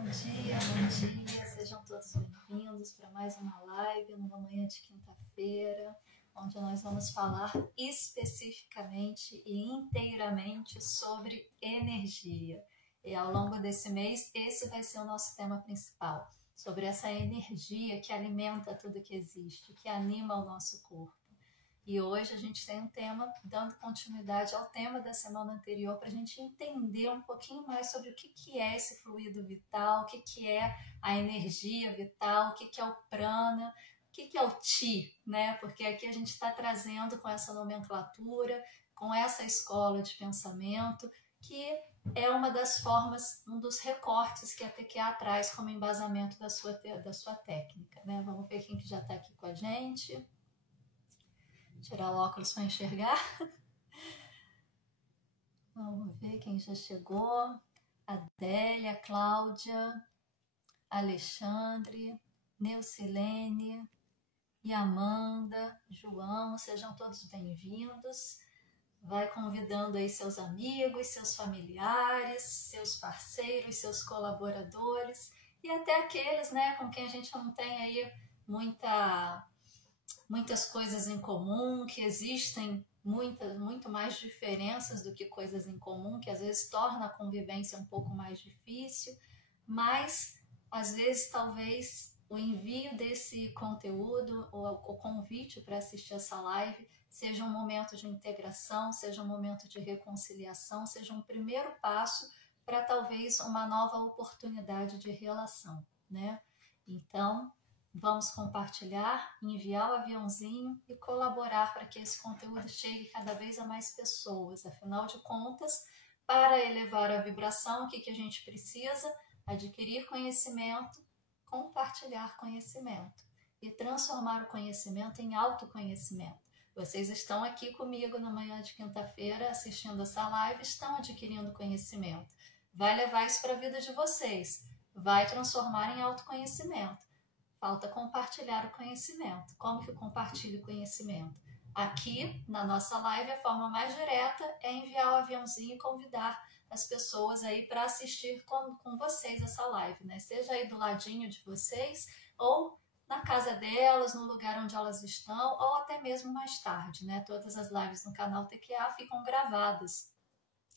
bom dia, sejam todos bem-vindos para mais uma live numa manhã de quinta-feira, onde nós vamos falar especificamente e inteiramente sobre energia. E ao longo desse mês, esse vai ser o nosso tema principal, sobre essa energia que alimenta tudo que existe, que anima o nosso corpo. E hoje a gente tem um tema dando continuidade ao tema da semana anterior para a gente entender um pouquinho mais sobre o que é esse fluido vital, o que é a energia vital, o que é o prana, o que é o chi, né? Porque aqui a gente está trazendo com essa nomenclatura, com essa escola de pensamento, que é uma das formas, um dos recortes que a TQA traz como embasamento da sua técnica, né? Vamos ver quem que já está aqui com a gente. Tirar o óculos para enxergar. Vamos ver quem já chegou. Adélia, Cláudia, Alexandre, Neucilene e Amanda, João, sejam todos bem-vindos. Vai convidando aí seus amigos, seus familiares, seus parceiros, seus colaboradores e até aqueles, né, com quem a gente não tem aí muitas coisas em comum, que existem muito mais diferenças do que coisas em comum, que às vezes torna a convivência um pouco mais difícil, mas às vezes talvez o envio desse conteúdo, ou o convite para assistir essa live, seja um momento de integração, seja um momento de reconciliação, seja um primeiro passo para talvez uma nova oportunidade de relação, né? Então, vamos compartilhar, enviar o aviãozinho e colaborar para que esse conteúdo chegue cada vez a mais pessoas. Afinal de contas, para elevar a vibração, o que a gente precisa? Adquirir conhecimento, compartilhar conhecimento e transformar o conhecimento em autoconhecimento. Vocês estão aqui comigo na manhã de quinta-feira assistindo essa live, estão adquirindo conhecimento. Vai levar isso para a vida de vocês, vai transformar em autoconhecimento. Falta compartilhar o conhecimento. Como que eu compartilho o conhecimento? Aqui, na nossa live, a forma mais direta é enviar o aviãozinho e convidar as pessoas aí para assistir com vocês essa live, né? Seja aí do ladinho de vocês, ou na casa delas, no lugar onde elas estão, ou até mesmo mais tarde, né? Todas as lives no canal TQA ficam gravadas.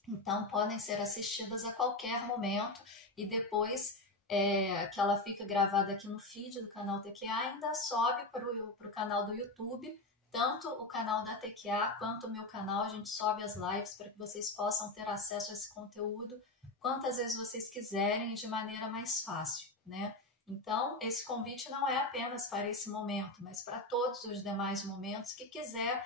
Então, podem ser assistidas a qualquer momento e depois que ela fica gravada aqui no feed do canal TQA, ainda sobe para o canal do YouTube, tanto o canal da TQA quanto o meu canal, a gente sobe as lives para que vocês possam ter acesso a esse conteúdo quantas vezes vocês quiserem e de maneira mais fácil, né? Então, esse convite não é apenas para esse momento, mas para todos os demais momentos que quiser.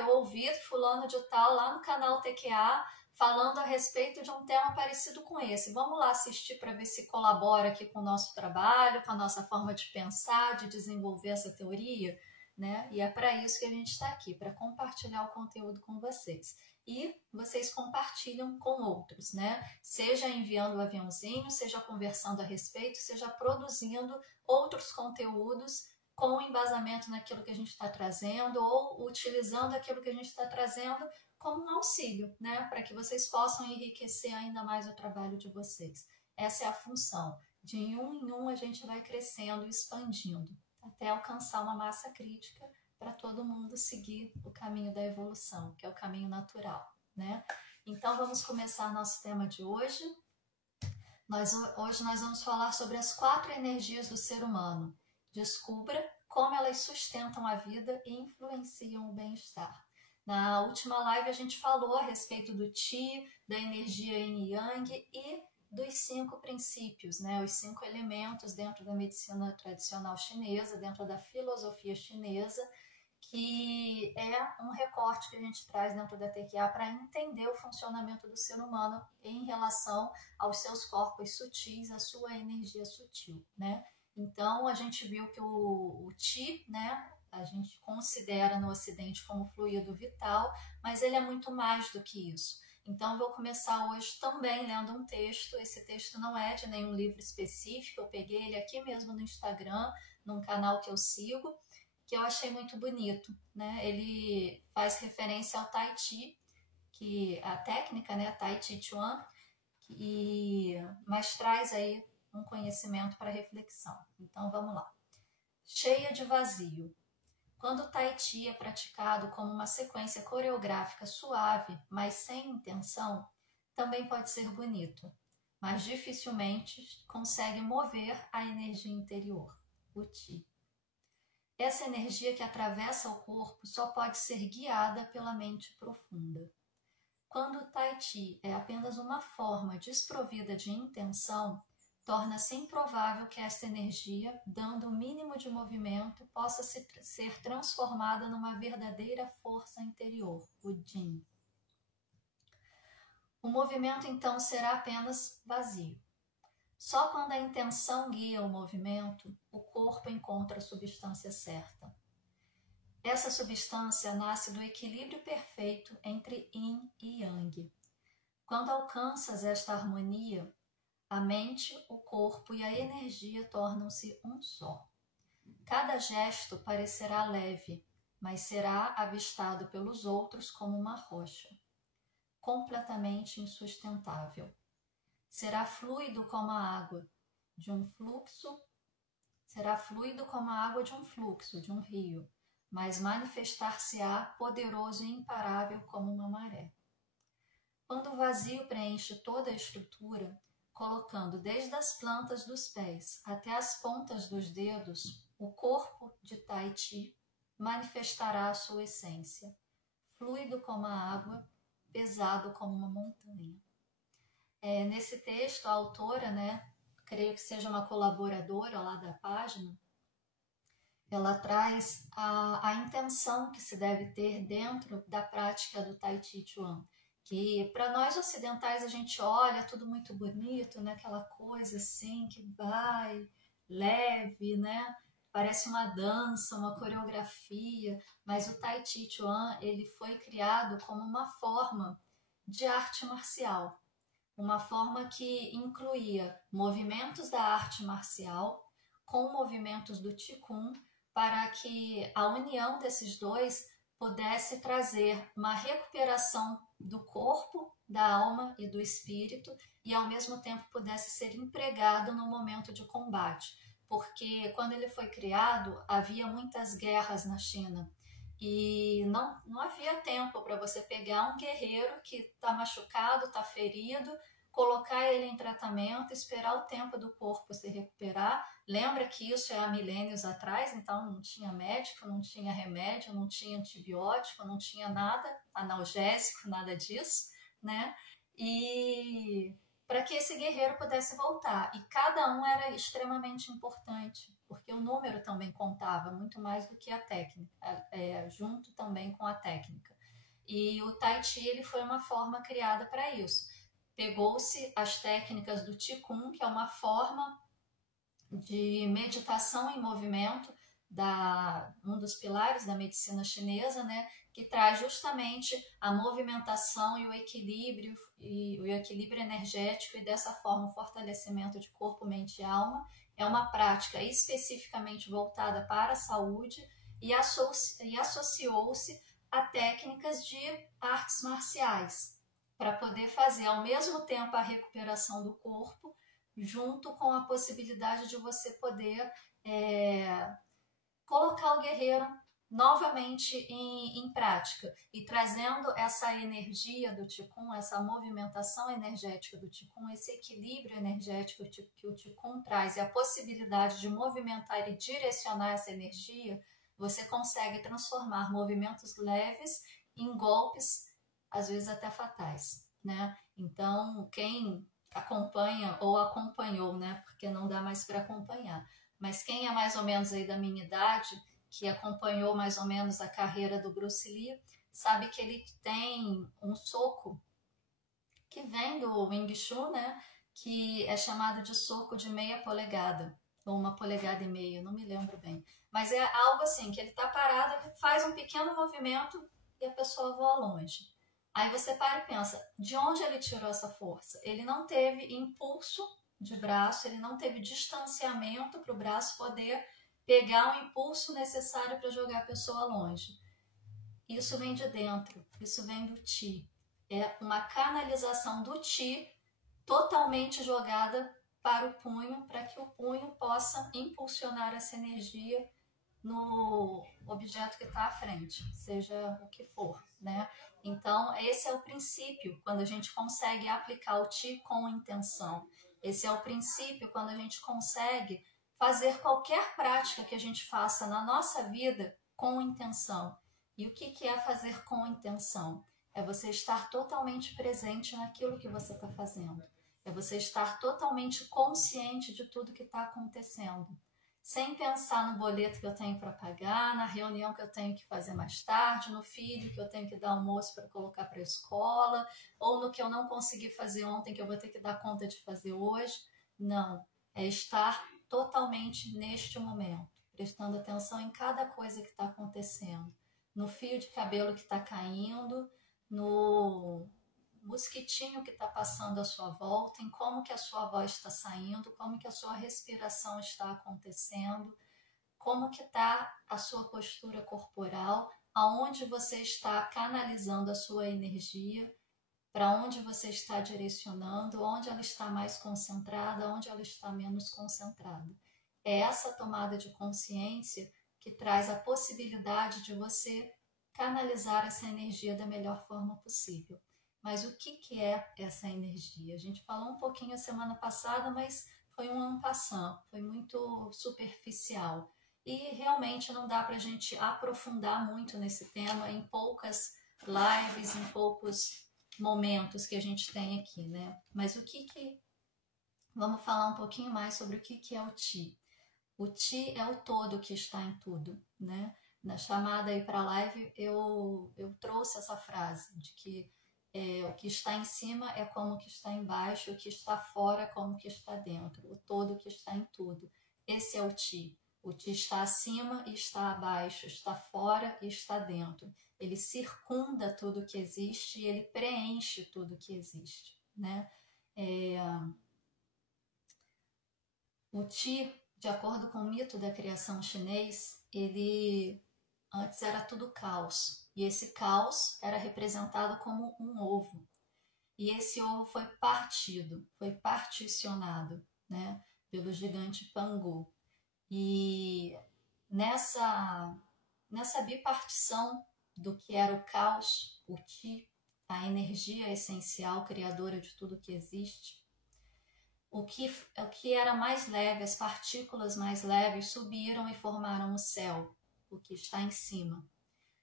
Eu ouvi fulano de tal lá no canal TQA, falando a respeito de um tema parecido com esse. Vamos lá assistir para ver se colabora aqui com o nosso trabalho, com a nossa forma de pensar, de desenvolver essa teoria, né? E é para isso que a gente está aqui, para compartilhar o conteúdo com vocês. E vocês compartilham com outros, né? Seja enviando o aviãozinho, seja conversando a respeito, seja produzindo outros conteúdos com embasamento naquilo que a gente está trazendo ou utilizando aquilo que a gente está trazendo como um auxílio, né, para que vocês possam enriquecer ainda mais o trabalho de vocês. Essa é a função. De em um a gente vai crescendo e expandindo, até alcançar uma massa crítica para todo mundo seguir o caminho da evolução, que é o caminho natural, né? Então, vamos começar nosso tema de hoje. Hoje nós vamos falar sobre as 4 energias do ser humano. Descubra como elas sustentam a vida e influenciam o bem-estar. Na última live a gente falou a respeito do Qi, da energia Yin e Yang e dos 5 princípios, né? Os 5 elementos dentro da medicina tradicional chinesa, dentro da filosofia chinesa, que é um recorte que a gente traz dentro da TQA para entender o funcionamento do ser humano em relação aos seus corpos sutis, a sua energia sutil, né? Então, a gente viu que o Qi, né, a gente considera no Ocidente como fluido vital, mas ele é muito mais do que isso. Então, eu vou começar hoje também lendo um texto. Esse texto não é de nenhum livro específico, eu peguei ele aqui mesmo no Instagram, num canal que eu sigo, que eu achei muito bonito, né? Ele faz referência ao Tai Chi, que a técnica, né, Tai Chi Chuan, mas traz aí um conhecimento para reflexão. Então vamos lá. Cheia de vazio. Quando o Tai Chi é praticado como uma sequência coreográfica suave, mas sem intenção, também pode ser bonito, mas dificilmente consegue mover a energia interior, o Qi. Essa energia que atravessa o corpo só pode ser guiada pela mente profunda. Quando o Tai Chi é apenas uma forma desprovida de intenção, torna-se improvável que esta energia, dando o mínimo de movimento, possa ser transformada numa verdadeira força interior, o Jin. O movimento então será apenas vazio. Só quando a intenção guia o movimento, o corpo encontra a substância certa. Essa substância nasce do equilíbrio perfeito entre Yin e Yang. Quando alcanças esta harmonia, a mente, o corpo e a energia tornam-se um só. Cada gesto parecerá leve, mas será avistado pelos outros como uma rocha, completamente insustentável. Será fluido como a água de um fluxo, de um rio, mas manifestar-se-á poderoso e imparável como uma maré. Quando o vazio preenche toda a estrutura, colocando desde as plantas dos pés até as pontas dos dedos, o corpo de Tai Chi manifestará a sua essência, fluido como a água, pesado como uma montanha. Nesse texto, a autora, creio que seja uma colaboradora lá da página, ela traz a intenção que se deve ter dentro da prática do Tai Chi Chuan. Que para nós ocidentais a gente olha tudo muito bonito, né? Aquela coisa assim que vai leve, né? Parece uma dança, uma coreografia, mas o Tai Chi Chuan ele foi criado como uma forma de arte marcial. Uma forma que incluía movimentos da arte marcial com movimentos do Qigong para que a união desses dois pudesse trazer uma recuperação do corpo, da alma e do espírito e ao mesmo tempo pudesse ser empregado no momento de combate. Porque quando ele foi criado havia muitas guerras na China e não havia tempo para você pegar um guerreiro que está machucado, está ferido, colocar ele em tratamento, esperar o tempo do corpo se recuperar. Lembra que isso é há milênios atrás, então não tinha médico, não tinha remédio, não tinha antibiótico, não tinha nada, analgésico, nada disso, né? E para que esse guerreiro pudesse voltar. E cada um era extremamente importante, porque o número também contava muito mais do que a técnica, junto também com a técnica. E o Tai Chi ele foi uma forma criada para isso. Pegou-se as técnicas do Qigong, que é uma forma de meditação em movimento, um dos pilares da medicina chinesa, né, que traz justamente a movimentação e o equilíbrio energético e dessa forma o fortalecimento de corpo, mente e alma. É uma prática especificamente voltada para a saúde e associou-se a técnicas de artes marciais, para poder fazer ao mesmo tempo a recuperação do corpo, junto com a possibilidade de você poder colocar o guerreiro novamente em prática e trazendo essa energia do Qigong, essa movimentação energética do Qigong, esse equilíbrio energético que o Qigong traz e a possibilidade de movimentar e direcionar essa energia, você consegue transformar movimentos leves em golpes, às vezes até fatais, né? Então, quem acompanha ou acompanhou, né? Porque não dá mais para acompanhar, mas quem é mais ou menos aí da minha idade, que acompanhou mais ou menos a carreira do Bruce Lee, sabe que ele tem um soco que vem do Wing Chun, né? Que é chamado de soco de meia polegada, ou 1,5 polegadas, não me lembro bem. Mas é algo assim, que ele tá parado, ele faz um pequeno movimento e a pessoa voa longe. Aí você para e pensa, de onde ele tirou essa força? Ele não teve impulso de braço, ele não teve distanciamento para o braço poder pegar o impulso necessário para jogar a pessoa longe. Isso vem de dentro, isso vem do Qi. É uma canalização do Qi totalmente jogada para o punho, para que o punho possa impulsionar essa energia no objeto que está à frente, seja o que for, né? Então, esse é o princípio, quando a gente consegue aplicar o Qi com intenção. Esse é o princípio quando a gente consegue fazer qualquer prática que a gente faça na nossa vida com intenção. E o que é fazer com intenção? É você estar totalmente presente naquilo que você está fazendo. É você estar totalmente consciente de tudo que está acontecendo. Sem pensar no boleto que eu tenho para pagar, na reunião que eu tenho que fazer mais tarde, no filho que eu tenho que dar almoço para colocar para a escola, ou no que eu não consegui fazer ontem que eu vou ter que dar conta de fazer hoje. Não, é estar totalmente neste momento, prestando atenção em cada coisa que está acontecendo, no fio de cabelo que está caindo, no mosquitinho que está passando à sua volta, em como que a sua voz está saindo, como que a sua respiração está acontecendo, como que está a sua postura corporal, aonde você está canalizando a sua energia, para onde você está direcionando, onde ela está mais concentrada, onde ela está menos concentrada. É essa tomada de consciência que traz a possibilidade de você canalizar essa energia da melhor forma possível. Mas o que é essa energia? A gente falou um pouquinho a semana passada, mas foi um en passant, foi muito superficial. E realmente não dá para a gente aprofundar muito nesse tema em poucas lives, em poucos momentos que a gente tem aqui, né? Mas vamos falar um pouquinho mais sobre o que é o Qi. O Qi é o todo que está em tudo, né? Na chamada aí para a live eu trouxe essa frase de que o que está em cima é como o que está embaixo, o que está fora é como o que está dentro, o todo que está em tudo. Esse é o Qi. O Qi está acima e está abaixo, está fora e está dentro. Ele circunda tudo que existe e ele preenche tudo que existe, né? O Qi, de acordo com o mito da criação chinês, ele antes era tudo caos. E esse caos era representado como um ovo. E esse ovo foi partido, foi particionado, né, pelo gigante Pangu. E nessa bipartição do que era o caos, o Qi, a energia essencial, criadora de tudo que existe, o que era mais leve, as partículas mais leves subiram e formaram o céu, o que está em cima.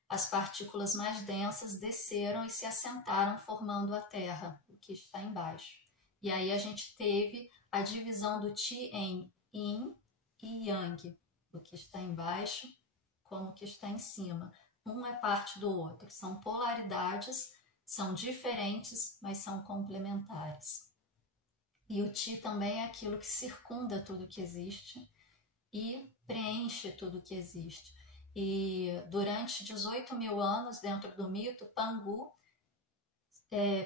As partículas mais densas desceram e se assentaram, formando a Terra, o que está embaixo. E aí a gente teve a divisão do Qi em Yin e Yang, o que está embaixo como o que está em cima. Um é parte do outro, são polaridades, são diferentes, mas são complementares. E o Qi também é aquilo que circunda tudo que existe e preenche tudo que existe. E durante 18.000 anos, dentro do mito, Pangu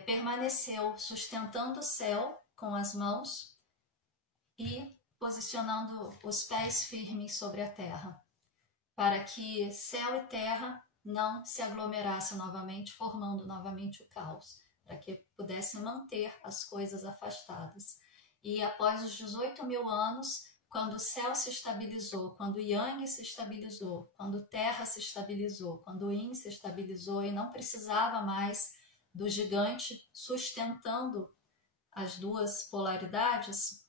permaneceu sustentando o céu com as mãos e posicionando os pés firmes sobre a terra, para que céu e terra não se aglomerassem novamente, formando novamente o caos, para que pudesse manter as coisas afastadas. E após os 18.000 anos, quando o céu se estabilizou, quando o Yang se estabilizou, quando terra se estabilizou, quando o Yin se estabilizou e não precisava mais do gigante sustentando as duas polaridades,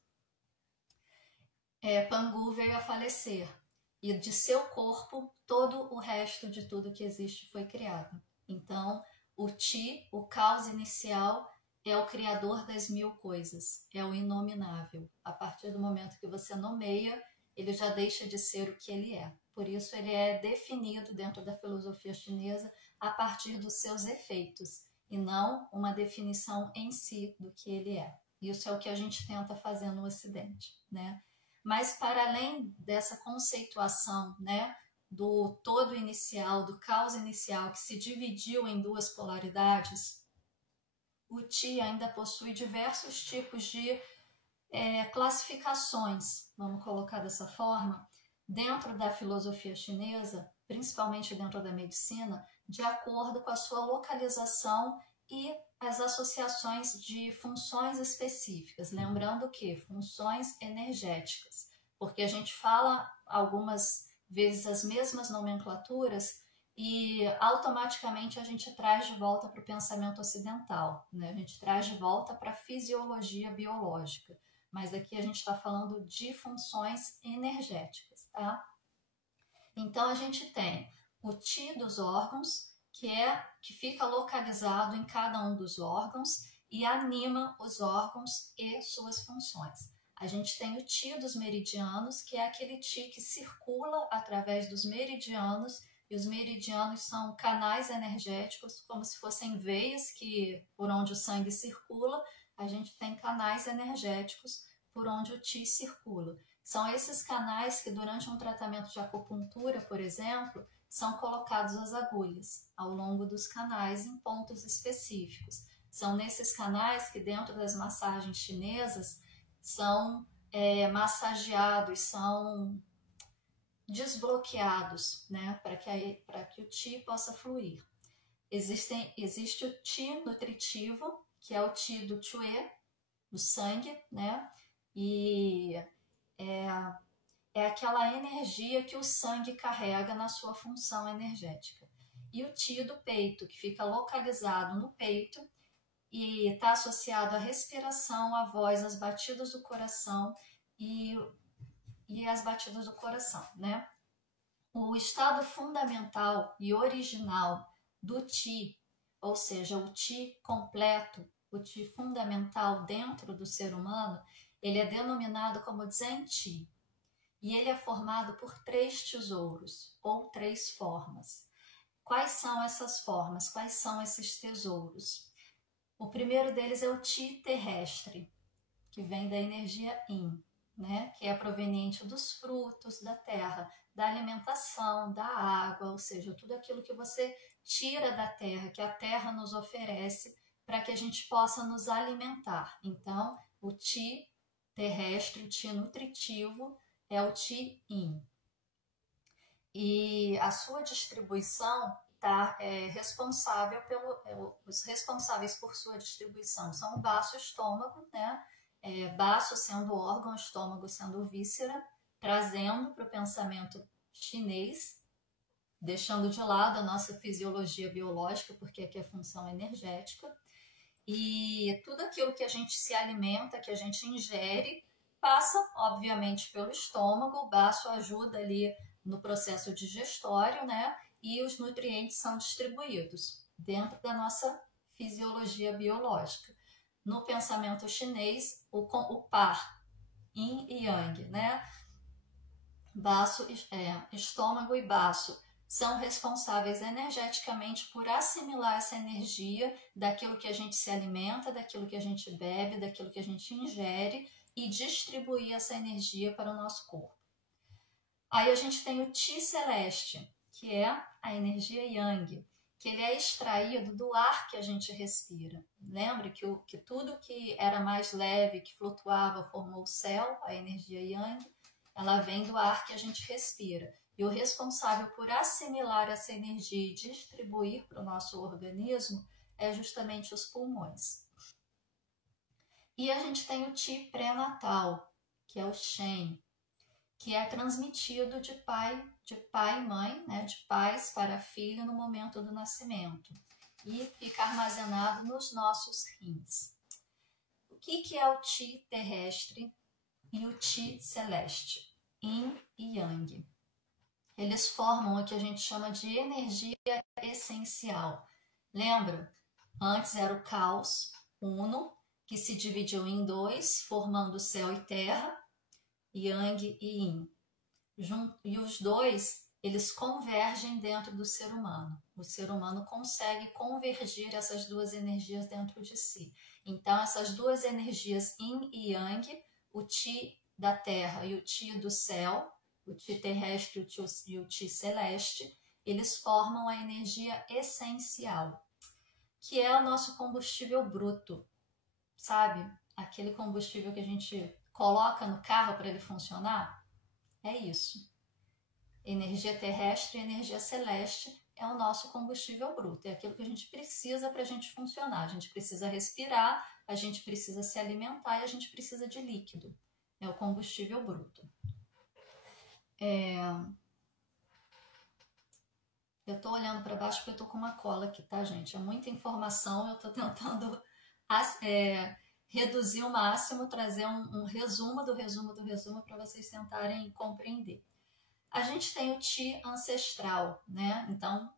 Pangu veio a falecer. E de seu corpo, todo o resto de tudo que existe foi criado. Então, o Qi, o caos inicial, é o criador das 1000 coisas, é o inominável. A partir do momento que você nomeia, ele já deixa de ser o que ele é. Por isso ele é definido dentro da filosofia chinesa a partir dos seus efeitos, e não uma definição em si do que ele é. Isso é o que a gente tenta fazer no Ocidente, né? Mas para além dessa conceituação, né, do todo inicial, do caos inicial que se dividiu em duas polaridades, o Qi ainda possui diversos tipos de classificações, vamos colocar dessa forma, dentro da filosofia chinesa, principalmente dentro da medicina, de acordo com a sua localização e as associações de funções específicas, lembrando que funções energéticas, porque a gente fala algumas vezes as mesmas nomenclaturas e automaticamente a gente traz de volta para o pensamento ocidental, né? A gente traz de volta para a fisiologia biológica, mas aqui a gente está falando de funções energéticas, tá? Então a gente tem o Qi dos órgãos, que fica localizado em cada um dos órgãos e anima os órgãos e suas funções. A gente tem o Qi dos meridianos, que é aquele Qi que circula através dos meridianos, e os meridianos são canais energéticos, como se fossem veias por onde o sangue circula. A gente tem canais energéticos por onde o Qi circula. São esses canais que, durante um tratamento de acupuntura, por exemplo, são colocados as agulhas ao longo dos canais em pontos específicos. São nesses canais que, dentro das massagens chinesas, são massageados, são desbloqueados, né, para que o Qi possa fluir. Existe o Qi nutritivo, que é o Qi do Chue, do sangue, né, e é aquela energia que o sangue carrega na sua função energética. E o Qi do peito, que fica localizado no peito e está associado à respiração, à voz, às batidas do coração e as batidas do coração, né? O estado fundamental e original do Qi, ou seja, o Qi completo, o Qi fundamental dentro do ser humano, ele é denominado como Zhen Qi. E ele é formado por 3 tesouros, ou 3 formas. Quais são essas formas? Quais são esses tesouros? O primeiro deles é o Qi terrestre, que vem da energia Yin, né? Que é proveniente dos frutos da terra, da alimentação, da água, ou seja, tudo aquilo que você tira da terra, que a terra nos oferece para que a gente possa nos alimentar. Então, o Qi terrestre, o Qi nutritivo, é o Qi Yin. E a sua distribuição responsável os responsáveis por sua distribuição são o baço e o estômago, né? Baço sendo órgão, estômago sendo víscera, trazendo para o pensamento chinês, deixando de lado a nossa fisiologia biológica, porque aqui é função energética. E tudo aquilo que a gente se alimenta, que a gente ingere, passa, obviamente, pelo estômago. O baço ajuda ali no processo digestório, né? E os nutrientes são distribuídos dentro da nossa fisiologia biológica. No pensamento chinês, o par, yin e yang, né? Estômago e baço são responsáveis energeticamente por assimilar essa energia daquilo que a gente se alimenta, daquilo que a gente bebe, daquilo que a gente ingere e distribuir essa energia para o nosso corpo. Aí a gente tem o Qi celeste, que é a energia Yang, que ele é extraído do ar que a gente respira. Lembre que tudo que era mais leve, que flutuava, formou o céu, a energia Yang, ela vem do ar que a gente respira. E o responsável por assimilar essa energia e distribuir para o nosso organismo é justamente os pulmões. E a gente tem o Qi pré-natal, que é o Shen, que é transmitido de pai e mãe, né, de pais para filho no momento do nascimento e fica armazenado nos nossos rins. O que é o Qi terrestre e o Qi celeste? Yin e Yang. Eles formam o que a gente chama de energia essencial. Lembra? Antes era o caos, uno, que se dividiu em 2, formando céu e terra, Yang e Yin. E os dois, eles convergem dentro do ser humano. O ser humano consegue convergir essas duas energias dentro de si. Então, essas duas energias Yin e Yang, o Qi da terra e o Qi do céu, o Qi terrestre e o Qi celeste, eles formam a energia essencial, que é o nosso combustível bruto, sabe? Aquele combustível que a gente coloca no carro para ele funcionar. É isso. Energia terrestre e energia celeste é o nosso combustível bruto, é aquilo que a gente precisa para a gente funcionar. A gente precisa respirar, a gente precisa se alimentar e a gente precisa de líquido. É o combustível bruto. Eu estou olhando para baixo porque eu estou com uma cola aqui, tá, gente? É muita informação, eu estou tentando reduzir o máximo, trazer um resumo do resumo para vocês tentarem compreender. A gente tem o Ti ancestral, né? Então,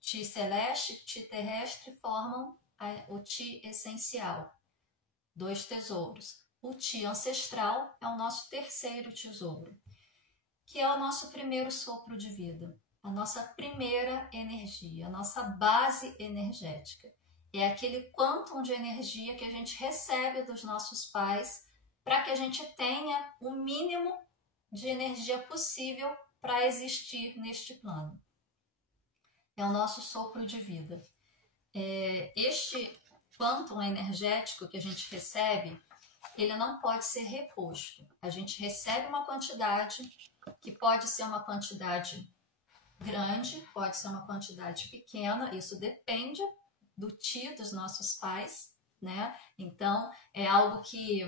Ti celeste, Ti terrestre formam o Ti essencial, 2 tesouros. O Ti ancestral é o nosso terceiro tesouro, que é o nosso primeiro sopro de vida, a nossa primeira energia, a nossa base energética. É aquele quantum de energia que a gente recebe dos nossos pais para que a gente tenha o mínimo de energia possível para existir neste plano. É o nosso sopro de vida. Este quantum energético que a gente recebe, ele não pode ser reposto. A gente recebe uma quantidade que pode ser uma quantidade grande, pode ser uma quantidade pequena, isso depende do Ti dos nossos pais, né? Então, é algo que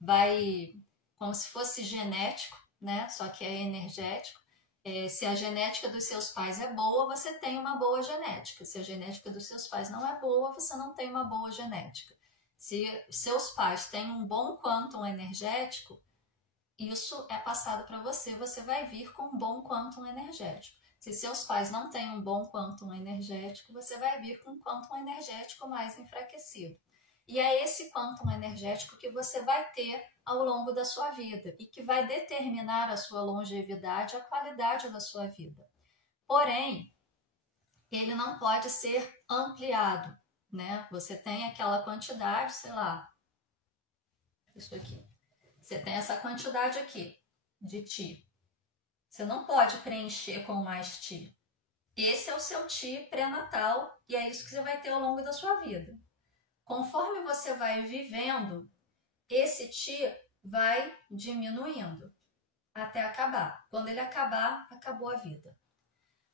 vai como se fosse genético, né? Só que é energético. Se a genética dos seus pais é boa, você tem uma boa genética. Se a genética dos seus pais não é boa, você não tem uma boa genética. Se seus pais têm um bom quantum energético, isso é passado para você, você vai vir com um bom quantum energético. Se seus pais não têm um bom quantum energético, você vai vir com um quantum energético mais enfraquecido. E é esse quantum energético que você vai ter ao longo da sua vida e que vai determinar a sua longevidade, a qualidade da sua vida. Porém, ele não pode ser ampliado, né? Você tem aquela quantidade, sei lá, isso aqui. Você tem essa quantidade aqui de Ti. Você não pode preencher com mais Ti. Esse é o seu Ti pré-natal e é isso que você vai ter ao longo da sua vida. Conforme você vai vivendo, esse Ti vai diminuindo até acabar. Quando ele acabar, acabou a vida.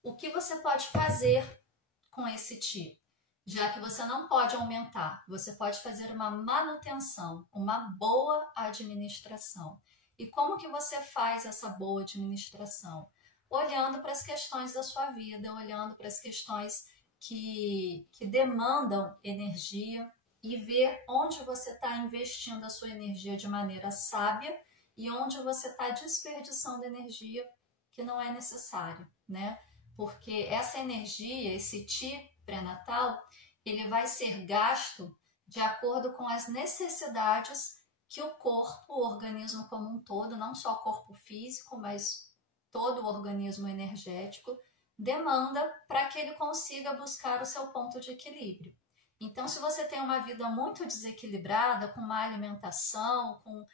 O que você pode fazer com esse Ti? Já que você não pode aumentar, você pode fazer uma manutenção, uma boa administração. E como que você faz essa boa administração? Olhando para as questões da sua vida, olhando para as questões que demandam energia e ver onde você está investindo a sua energia de maneira sábia e onde você está desperdiçando energia que não é necessária, né? Porque essa energia, esse Ti pré-natal, ele vai ser gasto de acordo com as necessidades que o corpo, o organismo como um todo, não só o corpo físico, mas todo o organismo energético, demanda para que ele consiga buscar o seu ponto de equilíbrio. Então, se você tem uma vida muito desequilibrada, com má alimentação, com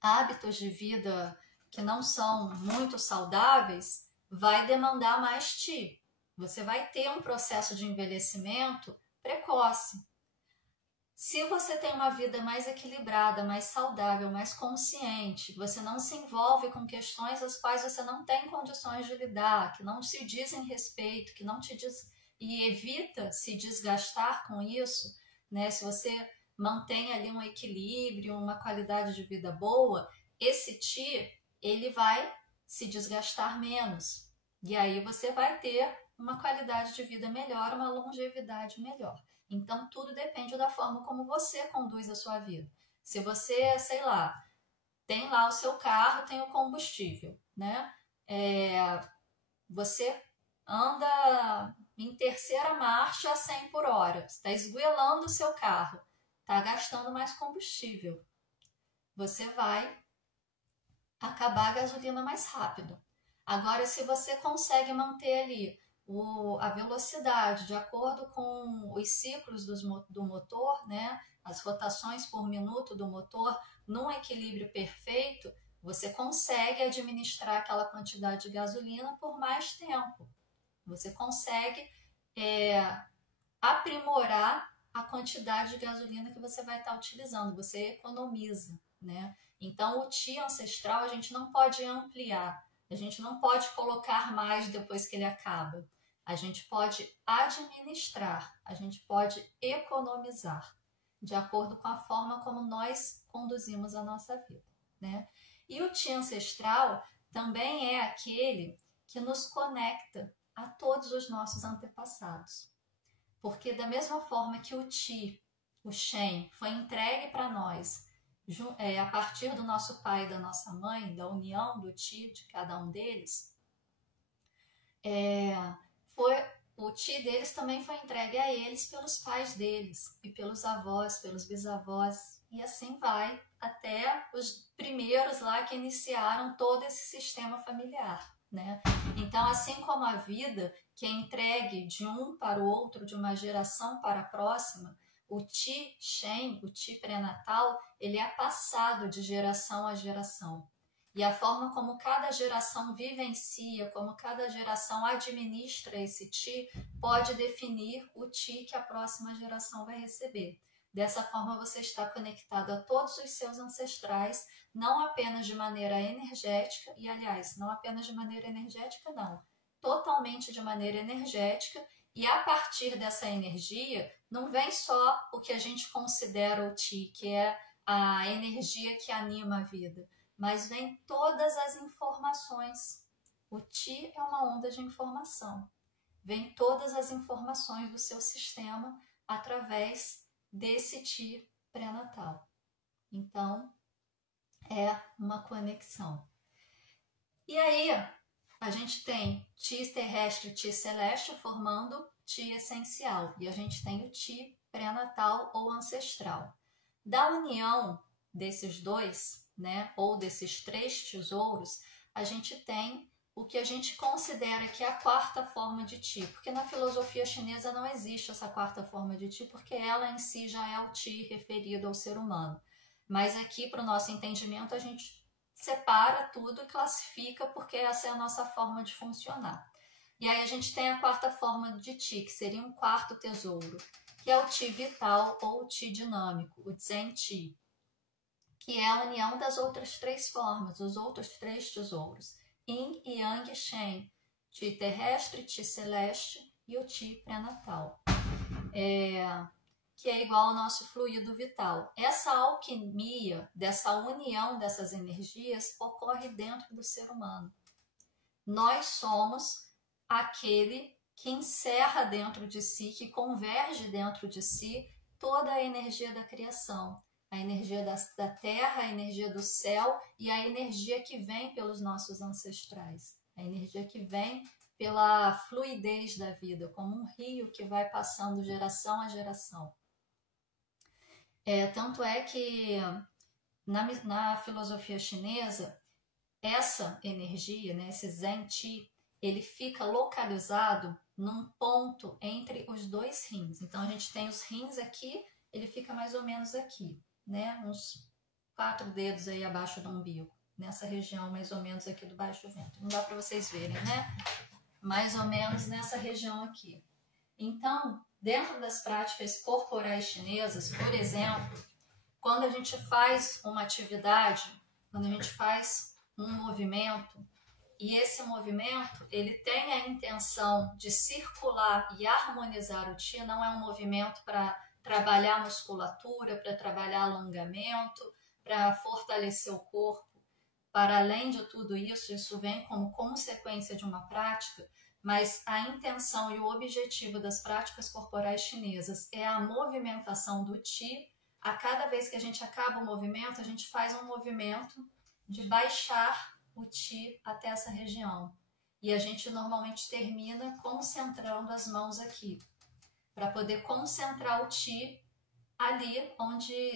hábitos de vida que não são muito saudáveis, vai demandar mais Ti. Você vai ter um processo de envelhecimento precoce. Se você tem uma vida mais equilibrada, mais saudável, mais consciente, você não se envolve com questões às quais você não tem condições de lidar, que não te dizem respeito, que não te diz e evita se desgastar com isso, né? Se você mantém ali um equilíbrio, uma qualidade de vida boa, esse Ti, ele vai se desgastar menos. E aí você vai ter uma qualidade de vida melhor, uma longevidade melhor. Então, tudo depende da forma como você conduz a sua vida. Se você, sei lá, tem lá o seu carro, tem o combustível, né? Você anda em terceira marcha a 100 por hora, está esgoelando o seu carro, está gastando mais combustível. Você vai acabar a gasolina mais rápido. Agora, se você consegue manter ali a velocidade de acordo com os ciclos do motor, né? As rotações por minuto do motor, num equilíbrio perfeito, você consegue administrar aquela quantidade de gasolina por mais tempo. Você consegue aprimorar a quantidade de gasolina que você vai estar utilizando, você economiza, né? Então, o Ti ancestral a gente não pode ampliar, A gente não pode colocar mais depois que ele acaba. A gente pode administrar, a gente pode economizar, de acordo com a forma como nós conduzimos a nossa vida, né? E o Ti ancestral também é aquele que nos conecta a todos os nossos antepassados. Porque da mesma forma que o Ti, o Shen, foi entregue para nós a partir do nosso pai e da nossa mãe, da união do Ti de cada um deles, o Ti deles também foi entregue a eles pelos pais deles, e pelos avós, pelos bisavós, e assim vai até os primeiros lá que iniciaram todo esse sistema familiar, né? Então, assim como a vida, que é entregue de um para o outro, de uma geração para a próxima, o Ti Shen, o Ti pré-natal, ele é passado de geração a geração. E a forma como cada geração vivencia, como cada geração administra esse Ti, pode definir o Ti que a próxima geração vai receber. Dessa forma, você está conectado a todos os seus ancestrais, não apenas de maneira energética, e aliás, não apenas de maneira energética, não, totalmente de maneira energética, e a partir dessa energia, não vem só o que a gente considera o Ti, que é a energia que anima a vida, mas vem todas as informações. O Ti é uma onda de informação. Vem todas as informações do seu sistema através desse Ti pré-natal. Então, é uma conexão. E aí, a gente tem Ti terrestre e Ti celeste formando Ti essencial. E a gente tem o Ti pré-natal ou ancestral. Da união desses dois, né, ou desses três tesouros, a gente tem o que a gente considera que é a quarta forma de Ti, porque na filosofia chinesa não existe essa quarta forma de Ti, porque ela em si já é o Ti referido ao ser humano. Mas aqui, para o nosso entendimento, a gente separa tudo e classifica, porque essa é a nossa forma de funcionar. E aí a gente tem a quarta forma de Ti, que seria um quarto tesouro, que é o Ti vital ou o Ti dinâmico, o Zen Ti, que é a união das outras três formas, os outros três tesouros. Yin, Yang, Shen, Ti terrestre, Ti celeste e o Ti pré-natal, que é igual ao nosso fluido vital. Essa alquimia, dessa união dessas energias, ocorre dentro do ser humano. Nós somos aquele que encerra dentro de si, que converge dentro de si toda a energia da criação. A energia da terra, a energia do céu e a energia que vem pelos nossos ancestrais. A energia que vem pela fluidez da vida, como um rio que vai passando geração a geração. Tanto é que na filosofia chinesa, essa energia, né, esse Zen Ti, ele fica localizado num ponto entre os dois rins. Então, a gente tem os rins aqui, ele fica mais ou menos aqui, né? Uns 4 dedos aí abaixo do umbigo, nessa região mais ou menos aqui do baixo ventre. Não dá para vocês verem, né? Mais ou menos nessa região aqui. Então, dentro das práticas corporais chinesas, por exemplo, quando a gente faz uma atividade, quando a gente faz um movimento, e esse movimento ele tem a intenção de circular e harmonizar o Ti, não é um movimento para trabalhar musculatura, para trabalhar alongamento, para fortalecer o corpo. Para além de tudo isso, isso vem como consequência de uma prática, mas a intenção e o objetivo das práticas corporais chinesas é a movimentação do Ti. A cada vez que a gente acaba o movimento, a gente faz um movimento de baixar o Ti até essa região. E a gente normalmente termina concentrando as mãos aqui, para poder concentrar o Ti ali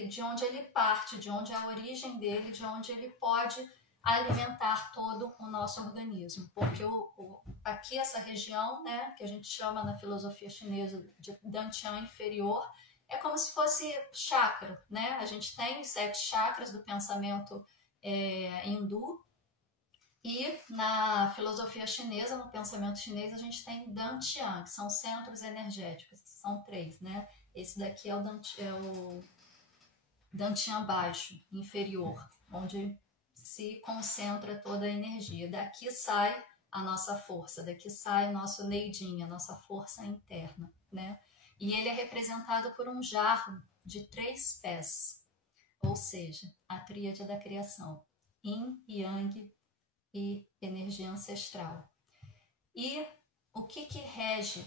de onde ele parte, de onde é a origem dele, de onde ele pode alimentar todo o nosso organismo. Porque aqui essa região, né, que a gente chama na filosofia chinesa de Dantian inferior, é como se fosse chakra, né? A gente tem 7 chakras do pensamento hindu, e na filosofia chinesa, no pensamento chinês, a gente tem Dantian, que são centros energéticos, são 3, né? Esse daqui é o Dantian baixo, inferior, onde se concentra toda a energia. Daqui sai a nossa força, daqui sai o nosso neidinho, a nossa força interna, né? E ele é representado por um jarro de 3 pés, ou seja, a tríade da criação, Yin, Yang e energia ancestral. E o que rege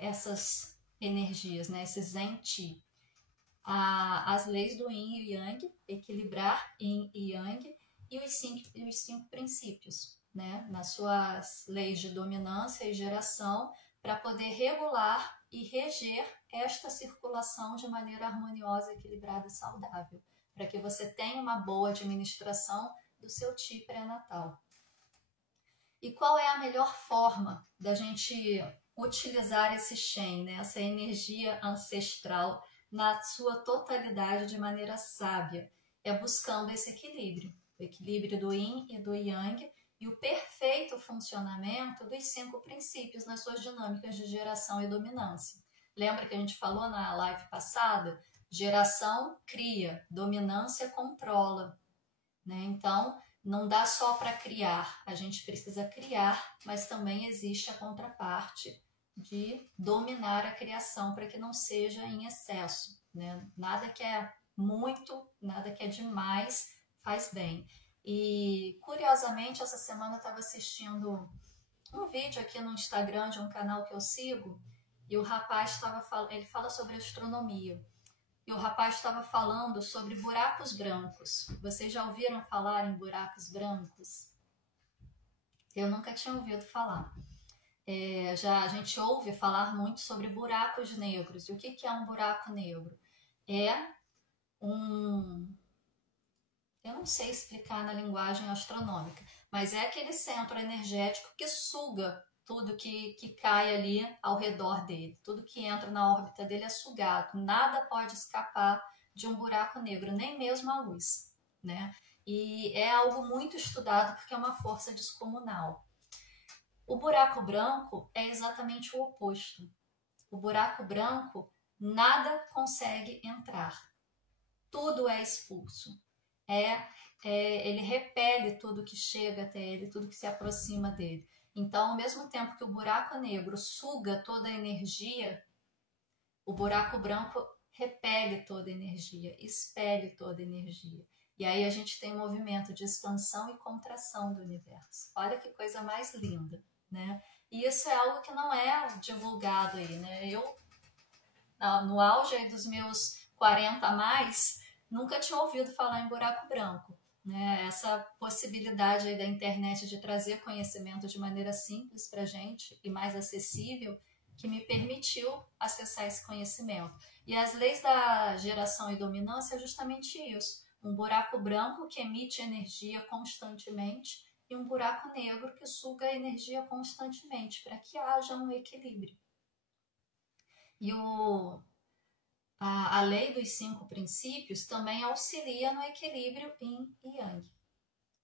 essas energias, né? Esses Zen-Chi? As leis do Yin e Yang, equilibrar Yin e Yang, e os cinco princípios, né? Nas suas leis de dominância e geração, para poder regular e reger esta circulação de maneira harmoniosa, equilibrada e saudável, para que você tenha uma boa administração do seu Chi pré-natal. E qual é a melhor forma da gente utilizar esse Shen, né? Essa energia ancestral na sua totalidade de maneira sábia? É buscando esse equilíbrio, o equilíbrio do Yin e do Yang e o perfeito funcionamento dos 5 princípios nas suas dinâmicas de geração e dominância. Lembra que a gente falou na live passada? Geração cria, dominância controla, né? Então, não dá só para criar, a gente precisa criar, mas também existe a contraparte de dominar a criação para que não seja em excesso, né? Nada que é muito, nada que é demais faz bem. E curiosamente, essa semana eu estava assistindo um vídeo aqui no Instagram de um canal que eu sigo e o rapaz ele fala sobre astronomia. E o rapaz estava falando sobre buracos brancos. Vocês já ouviram falar em buracos brancos? Eu nunca tinha ouvido falar. A gente ouve falar muito sobre buracos negros. E o que é um buraco negro? Eu não sei explicar na linguagem astronômica, mas é aquele centro energético que suga tudo que cai ali ao redor dele. Tudo que entra na órbita dele é sugado. Nada pode escapar de um buraco negro, nem mesmo a luz, né? E é algo muito estudado porque é uma força descomunal. O buraco branco é exatamente o oposto. O buraco branco, nada consegue entrar. Tudo é expulso. Ele repele tudo que chega até ele, tudo que se aproxima dele. Então, ao mesmo tempo que o buraco negro suga toda a energia, o buraco branco repele toda a energia, expele toda a energia. E aí a gente tem um movimento de expansão e contração do universo. Olha que coisa mais linda, né? E isso é algo que não é divulgado aí, né? Eu, no auge aí dos meus 40 a mais, nunca tinha ouvido falar em buraco branco. Né? Essa possibilidade aí da internet de trazer conhecimento de maneira simples para a gente e mais acessível, que me permitiu acessar esse conhecimento. E as leis da geração e dominância é justamente isso. Um buraco branco que emite energia constantemente e um buraco negro que suga a energia constantemente, para que haja um equilíbrio. E a lei dos 5 princípios também auxilia no equilíbrio Yin e Yang.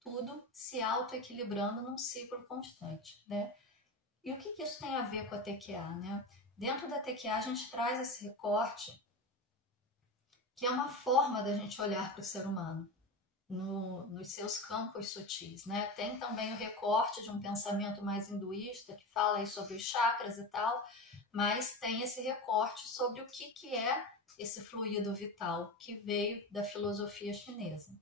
Tudo se auto-equilibrando num ciclo constante, né? E o que isso tem a ver com a TQA, né? Dentro da TQA a gente traz esse recorte, que é uma forma da gente olhar para o ser humano, nos seus campos sutis, né? Tem também o recorte de um pensamento mais hinduísta, que fala aí sobre os chakras e tal, mas tem esse recorte sobre o que é esse fluido vital que veio da filosofia chinesa.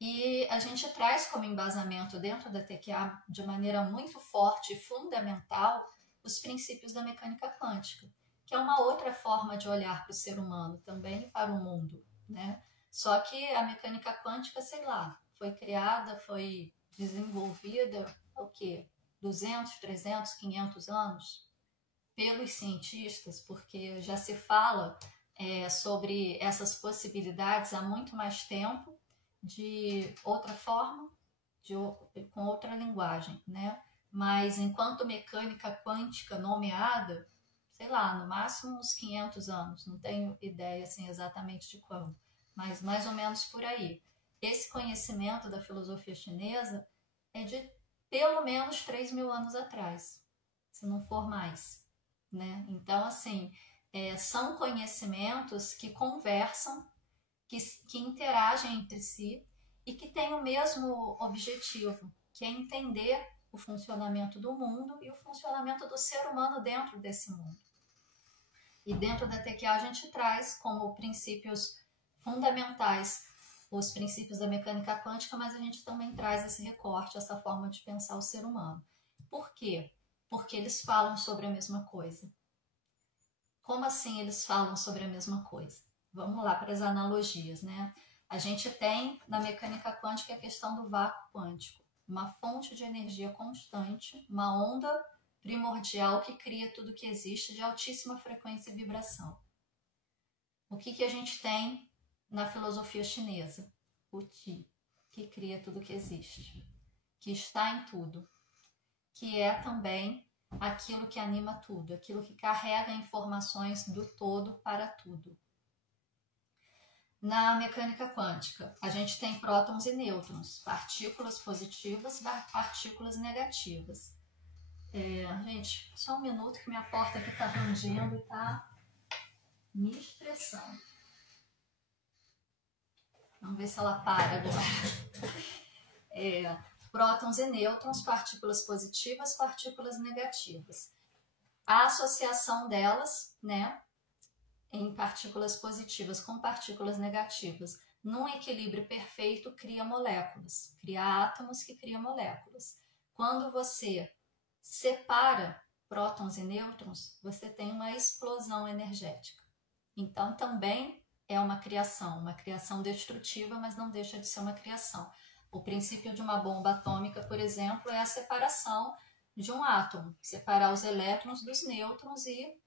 E a gente traz como embasamento dentro da TQA, de maneira muito forte e fundamental, os princípios da mecânica quântica, que é uma outra forma de olhar para o ser humano também e para o mundo, né? Só que a mecânica quântica, sei lá, foi criada, foi desenvolvida, o quê? 200, 300, 500 anos? Pelos cientistas, porque já se fala sobre essas possibilidades há muito mais tempo, de outra forma, com outra linguagem, né? Mas enquanto mecânica quântica nomeada, sei lá, no máximo uns 500 anos, não tenho ideia assim, exatamente de quando, mas mais ou menos por aí. Esse conhecimento da filosofia chinesa é de pelo menos 3.000 anos atrás, se não for mais. Né? Então, assim, são conhecimentos que conversam, que interagem entre si e que tem o mesmo objetivo, que é entender o funcionamento do mundo e o funcionamento do ser humano dentro desse mundo. E dentro da TQA a gente traz como princípios fundamentais os princípios da mecânica quântica, mas a gente também traz esse recorte, essa forma de pensar o ser humano. Por quê? Porque eles falam sobre a mesma coisa. Como assim eles falam sobre a mesma coisa? Vamos lá para as analogias, né? A gente tem na mecânica quântica a questão do vácuo quântico, uma fonte de energia constante, uma onda primordial que cria tudo que existe de altíssima frequência e vibração. O que a gente tem na filosofia chinesa? O Qi, que cria tudo que existe, que está em tudo, que é também aquilo que anima tudo, aquilo que carrega informações do todo para tudo. Na mecânica quântica, a gente tem prótons e nêutrons, partículas positivas, partículas negativas. Gente, só um minuto que minha porta aqui está rangindo e está me estressando. Vamos ver se ela para agora. Prótons e nêutrons, partículas positivas, partículas negativas. A associação delas, né, em partículas positivas com partículas negativas, num equilíbrio perfeito, cria moléculas, cria átomos que criam moléculas. Quando você separa prótons e nêutrons, você tem uma explosão energética. Então, também é uma criação destrutiva, mas não deixa de ser uma criação. O princípio de uma bomba atômica, por exemplo, é a separação de um átomo, separar os elétrons dos nêutrons e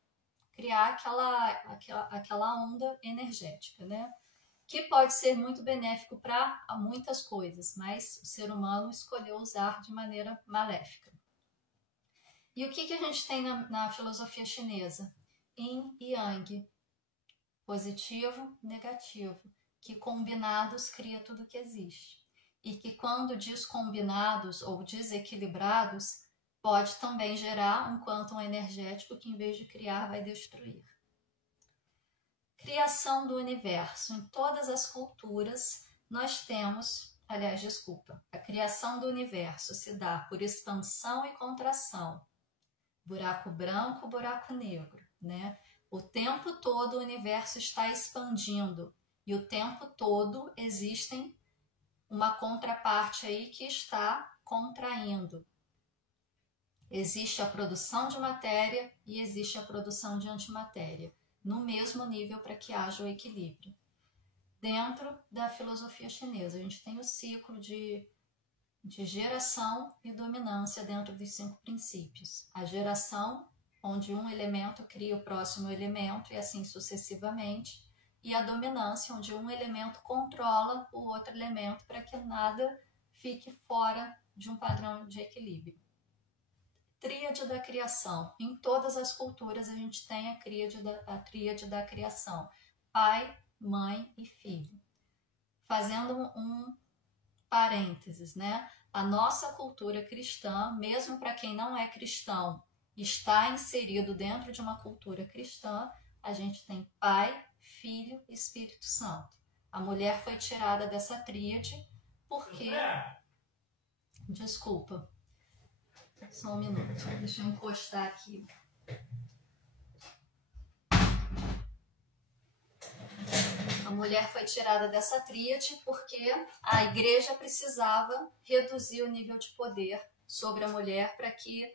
criar aquela onda energética, né? Que pode ser muito benéfico para muitas coisas, mas o ser humano escolheu usar de maneira maléfica. E o que a gente tem na filosofia chinesa? Yin e Yang, positivo, negativo, que combinados cria tudo que existe. E que quando descombinados ou desequilibrados, pode também gerar um quantum energético que, em vez de criar, vai destruir. Criação do universo. Em todas as culturas, nós temos, a criação do universo se dá por expansão e contração. Buraco branco, buraco negro, né? O tempo todo o universo está expandindo e o tempo todo existem uma contraparte aí que está contraindo. Existe a produção de matéria e existe a produção de antimatéria, no mesmo nível para que haja o equilíbrio. Dentro da filosofia chinesa, a gente tem o ciclo de geração e dominância dentro dos 5 princípios. A geração, onde um elemento cria o próximo elemento e assim sucessivamente, e a dominância, onde um elemento controla o outro elemento para que nada fique fora de um padrão de equilíbrio. Tríade da criação. Em todas as culturas a gente tem a tríade da criação. Pai, mãe e filho. Fazendo um parênteses, né? A nossa cultura cristã, mesmo para quem não é cristão, está inserido dentro de uma cultura cristã. A gente tem Pai, Filho e Espírito Santo. A mulher foi tirada dessa tríade porque... Desculpa. Só um minuto. Deixa eu encostar aqui. A mulher foi tirada dessa tríade porque a igreja precisava reduzir o nível de poder sobre a mulher para que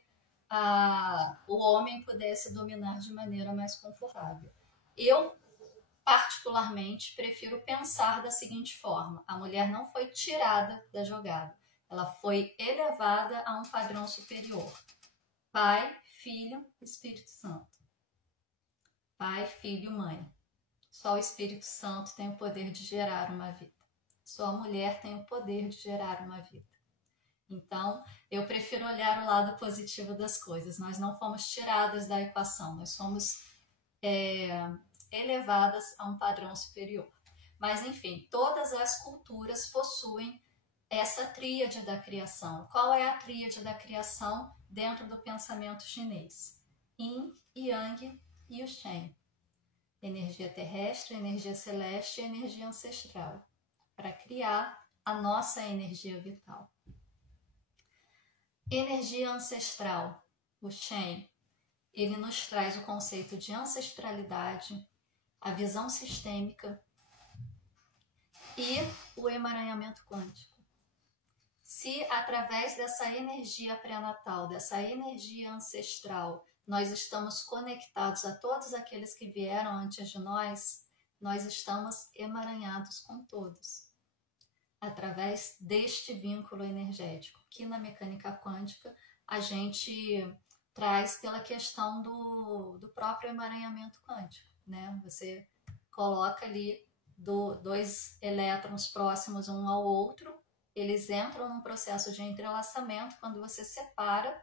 o homem pudesse dominar de maneira mais confortável. Eu, particularmente, prefiro pensar da seguinte forma: a mulher não foi tirada da jogada, ela foi elevada a um padrão superior. Pai, Filho, Espírito Santo. Pai, Filho, Mãe. Só o Espírito Santo tem o poder de gerar uma vida. Só a mulher tem o poder de gerar uma vida. Então, eu prefiro olhar o lado positivo das coisas. Nós não fomos tiradas da equação, nós fomos elevadas a um padrão superior. Mas, enfim, todas as culturas possuem essa tríade da criação. Qual é a tríade da criação dentro do pensamento chinês? Yin, Yang e o Shen. Energia terrestre, energia celeste e energia ancestral. Para criar a nossa energia vital. Energia ancestral, o Shen, ele nos traz o conceito de ancestralidade, a visão sistêmica e o emaranhamento quântico. Se através dessa energia pré-natal, dessa energia ancestral, nós estamos conectados a todos aqueles que vieram antes de nós estamos emaranhados com todos. Através deste vínculo energético, que na mecânica quântica a gente traz pela questão do próprio emaranhamento quântico, né? Você coloca ali dois elétrons próximos um ao outro, eles entram num processo de entrelaçamento. Quando você separa,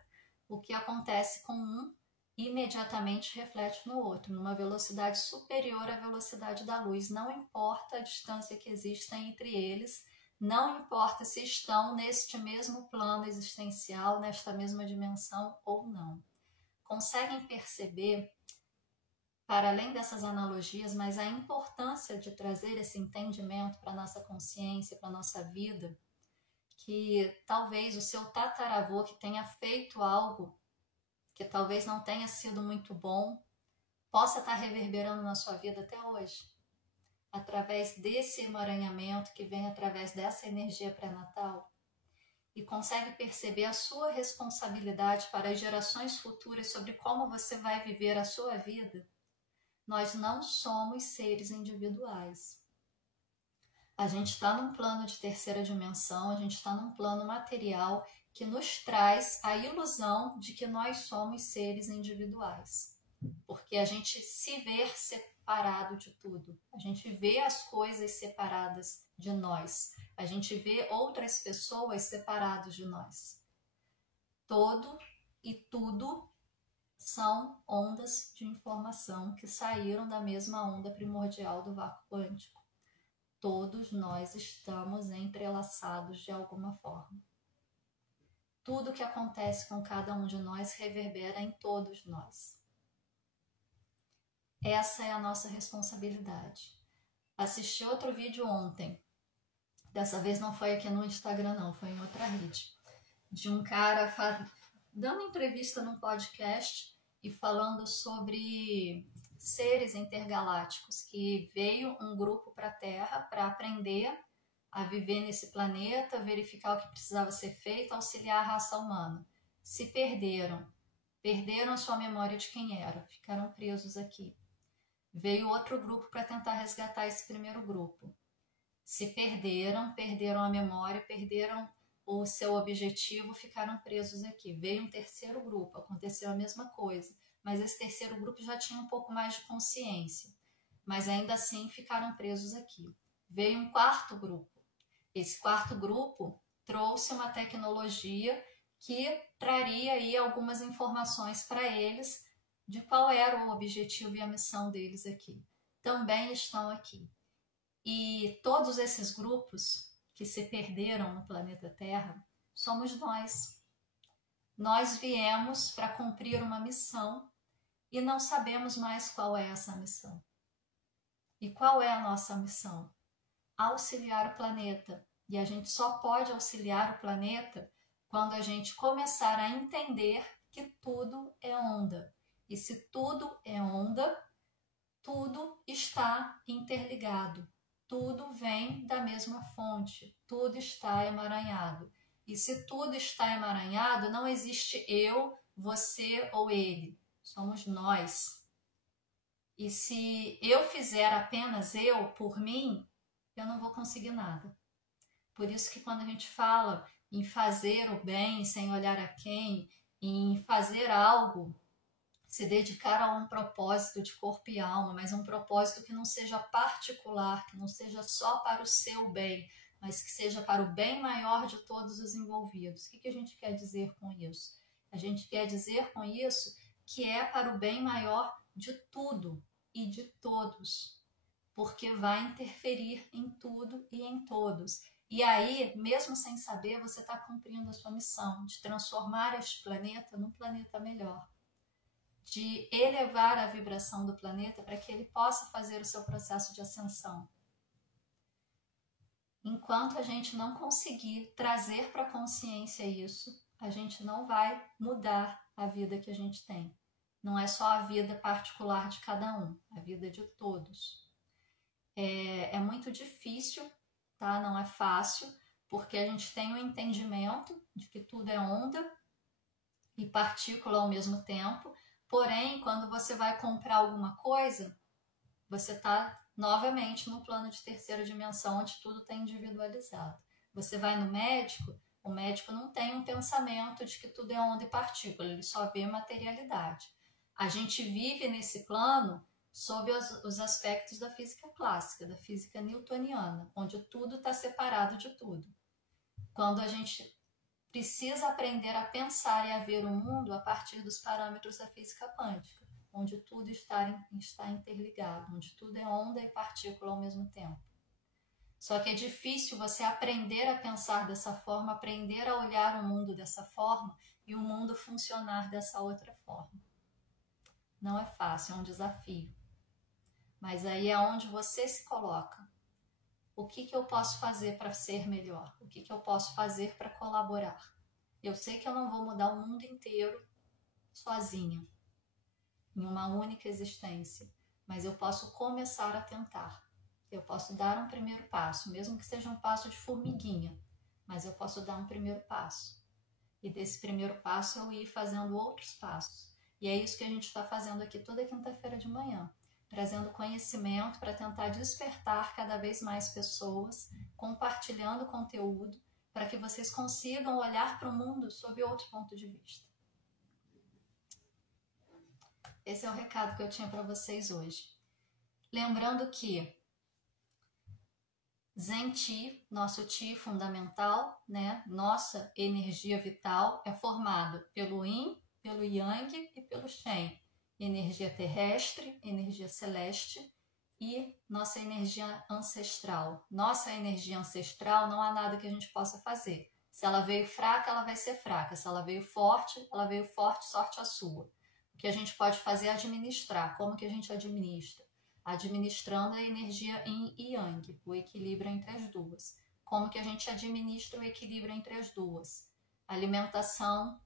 o que acontece com um imediatamente reflete no outro, numa velocidade superior à velocidade da luz. Não importa a distância que exista entre eles, não importa se estão neste mesmo plano existencial, nesta mesma dimensão ou não. Conseguem perceber, para além dessas analogias, mas a importância de trazer esse entendimento para a nossa consciência, para a nossa vida, que talvez o seu tataravô que tenha feito algo que talvez não tenha sido muito bom, possa estar reverberando na sua vida até hoje. Através desse emaranhamento que vem através dessa energia pré-natal, e consegue perceber a sua responsabilidade para as gerações futuras sobre como você vai viver a sua vida, nós não somos seres individuais. A gente está num plano de terceira dimensão, a gente está num plano material que nos traz a ilusão de que nós somos seres individuais. Porque a gente se vê separado de tudo. A gente vê as coisas separadas de nós. A gente vê outras pessoas separadas de nós. Todo e tudo são ondas de informação que saíram da mesma onda primordial do vácuo quântico. Todos nós estamos entrelaçados de alguma forma. Tudo que acontece com cada um de nós reverbera em todos nós. Essa é a nossa responsabilidade. Assisti outro vídeo ontem, dessa vez não foi aqui no Instagram não, foi em outra rede, de um cara dando entrevista num podcast e falando sobre seres intergalácticos, que veio um grupo para a Terra para aprender a viver nesse planeta, verificar o que precisava ser feito, auxiliar a raça humana. Se perderam a sua memória de quem era, ficaram presos aqui. Veio outro grupo para tentar resgatar esse primeiro grupo. Se perderam a memória, perderam o seu objetivo, ficaram presos aqui. Veio um terceiro grupo, aconteceu a mesma coisa, mas esse terceiro grupo já tinha um pouco mais de consciência, mas ainda assim ficaram presos aqui. Veio um quarto grupo. Esse quarto grupo trouxe uma tecnologia que traria aí algumas informações para eles de qual era o objetivo e a missão deles aqui. Também estão aqui. E todos esses grupos que se perderam no planeta Terra somos nós. Nós viemos para cumprir uma missão e não sabemos mais qual é essa missão. E qual é a nossa missão? Auxiliar o planeta. E a gente só pode auxiliar o planeta quando a gente começar a entender que tudo é onda. E se tudo é onda, tudo está interligado. Tudo vem da mesma fonte. Tudo está emaranhado. E se tudo está emaranhado, não existe eu, você ou ele. Somos nós. E se eu fizer apenas eu por mim, eu não vou conseguir nada. Por isso que quando a gente fala em fazer o bem sem olhar a quem, em fazer algo, se dedicar a um propósito de corpo e alma, mas um propósito que não seja particular, que não seja só para o seu bem, mas que seja para o bem maior de todos os envolvidos. O que a gente quer dizer com isso? A gente quer dizer com isso que é para o bem maior de tudo e de todos, porque vai interferir em tudo e em todos. E aí, mesmo sem saber, você está cumprindo a sua missão de transformar este planeta num planeta melhor, de elevar a vibração do planeta para que ele possa fazer o seu processo de ascensão. Enquanto a gente não conseguir trazer para a consciência isso, a gente não vai mudar a vida que a gente tem. Não é só a vida particular de cada um, a vida de todos. É muito difícil, tá? Não é fácil, porque a gente tem o entendimento de que tudo é onda e partícula ao mesmo tempo. Porém, quando você vai comprar alguma coisa, você está novamente no plano de terceira dimensão, onde tudo está individualizado. Você vai no médico, o médico não tem um pensamento de que tudo é onda e partícula, ele só vê materialidade. A gente vive nesse plano sob os aspectos da física clássica, da física newtoniana, onde tudo está separado de tudo. Quando a gente precisa aprender a pensar e a ver o mundo a partir dos parâmetros da física quântica, onde tudo está interligado, onde tudo é onda e partícula ao mesmo tempo. Só que é difícil você aprender a pensar dessa forma, aprender a olhar o mundo dessa forma e o mundo funcionar dessa outra forma. Não é fácil, é um desafio. Mas aí é onde você se coloca. O que eu posso fazer para ser melhor? O que eu posso fazer para colaborar? Eu sei que eu não vou mudar o mundo inteiro sozinha, em uma única existência, mas eu posso começar a tentar. Eu posso dar um primeiro passo, mesmo que seja um passo de formiguinha, mas eu posso dar um primeiro passo. E desse primeiro passo eu ir fazendo outros passos. E é isso que a gente está fazendo aqui toda quinta-feira de manhã, trazendo conhecimento para tentar despertar cada vez mais pessoas, compartilhando conteúdo, para que vocês consigam olhar para o mundo sob outro ponto de vista. Esse é o recado que eu tinha para vocês hoje. Lembrando que Zen Chi, nosso Chi fundamental, né, nossa energia vital, é formado pelo Yin, pelo Yang e pelo Shen. Energia terrestre, energia celeste e nossa energia ancestral. Nossa energia ancestral não há nada que a gente possa fazer. Se ela veio fraca, ela vai ser fraca. Se ela veio forte, sorte a sua. O que a gente pode fazer é administrar. Como que a gente administra? Administrando a energia Yin e Yang, o equilíbrio entre as duas. Como que a gente administra o equilíbrio entre as duas? Alimentação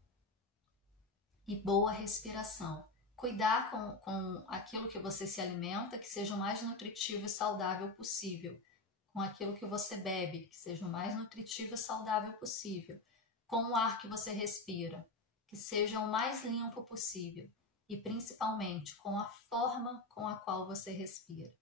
e boa respiração. Cuidar com aquilo que você se alimenta, que seja o mais nutritivo e saudável possível. Com aquilo que você bebe, que seja o mais nutritivo e saudável possível. Com o ar que você respira, que seja o mais limpo possível. E principalmente com a forma com a qual você respira.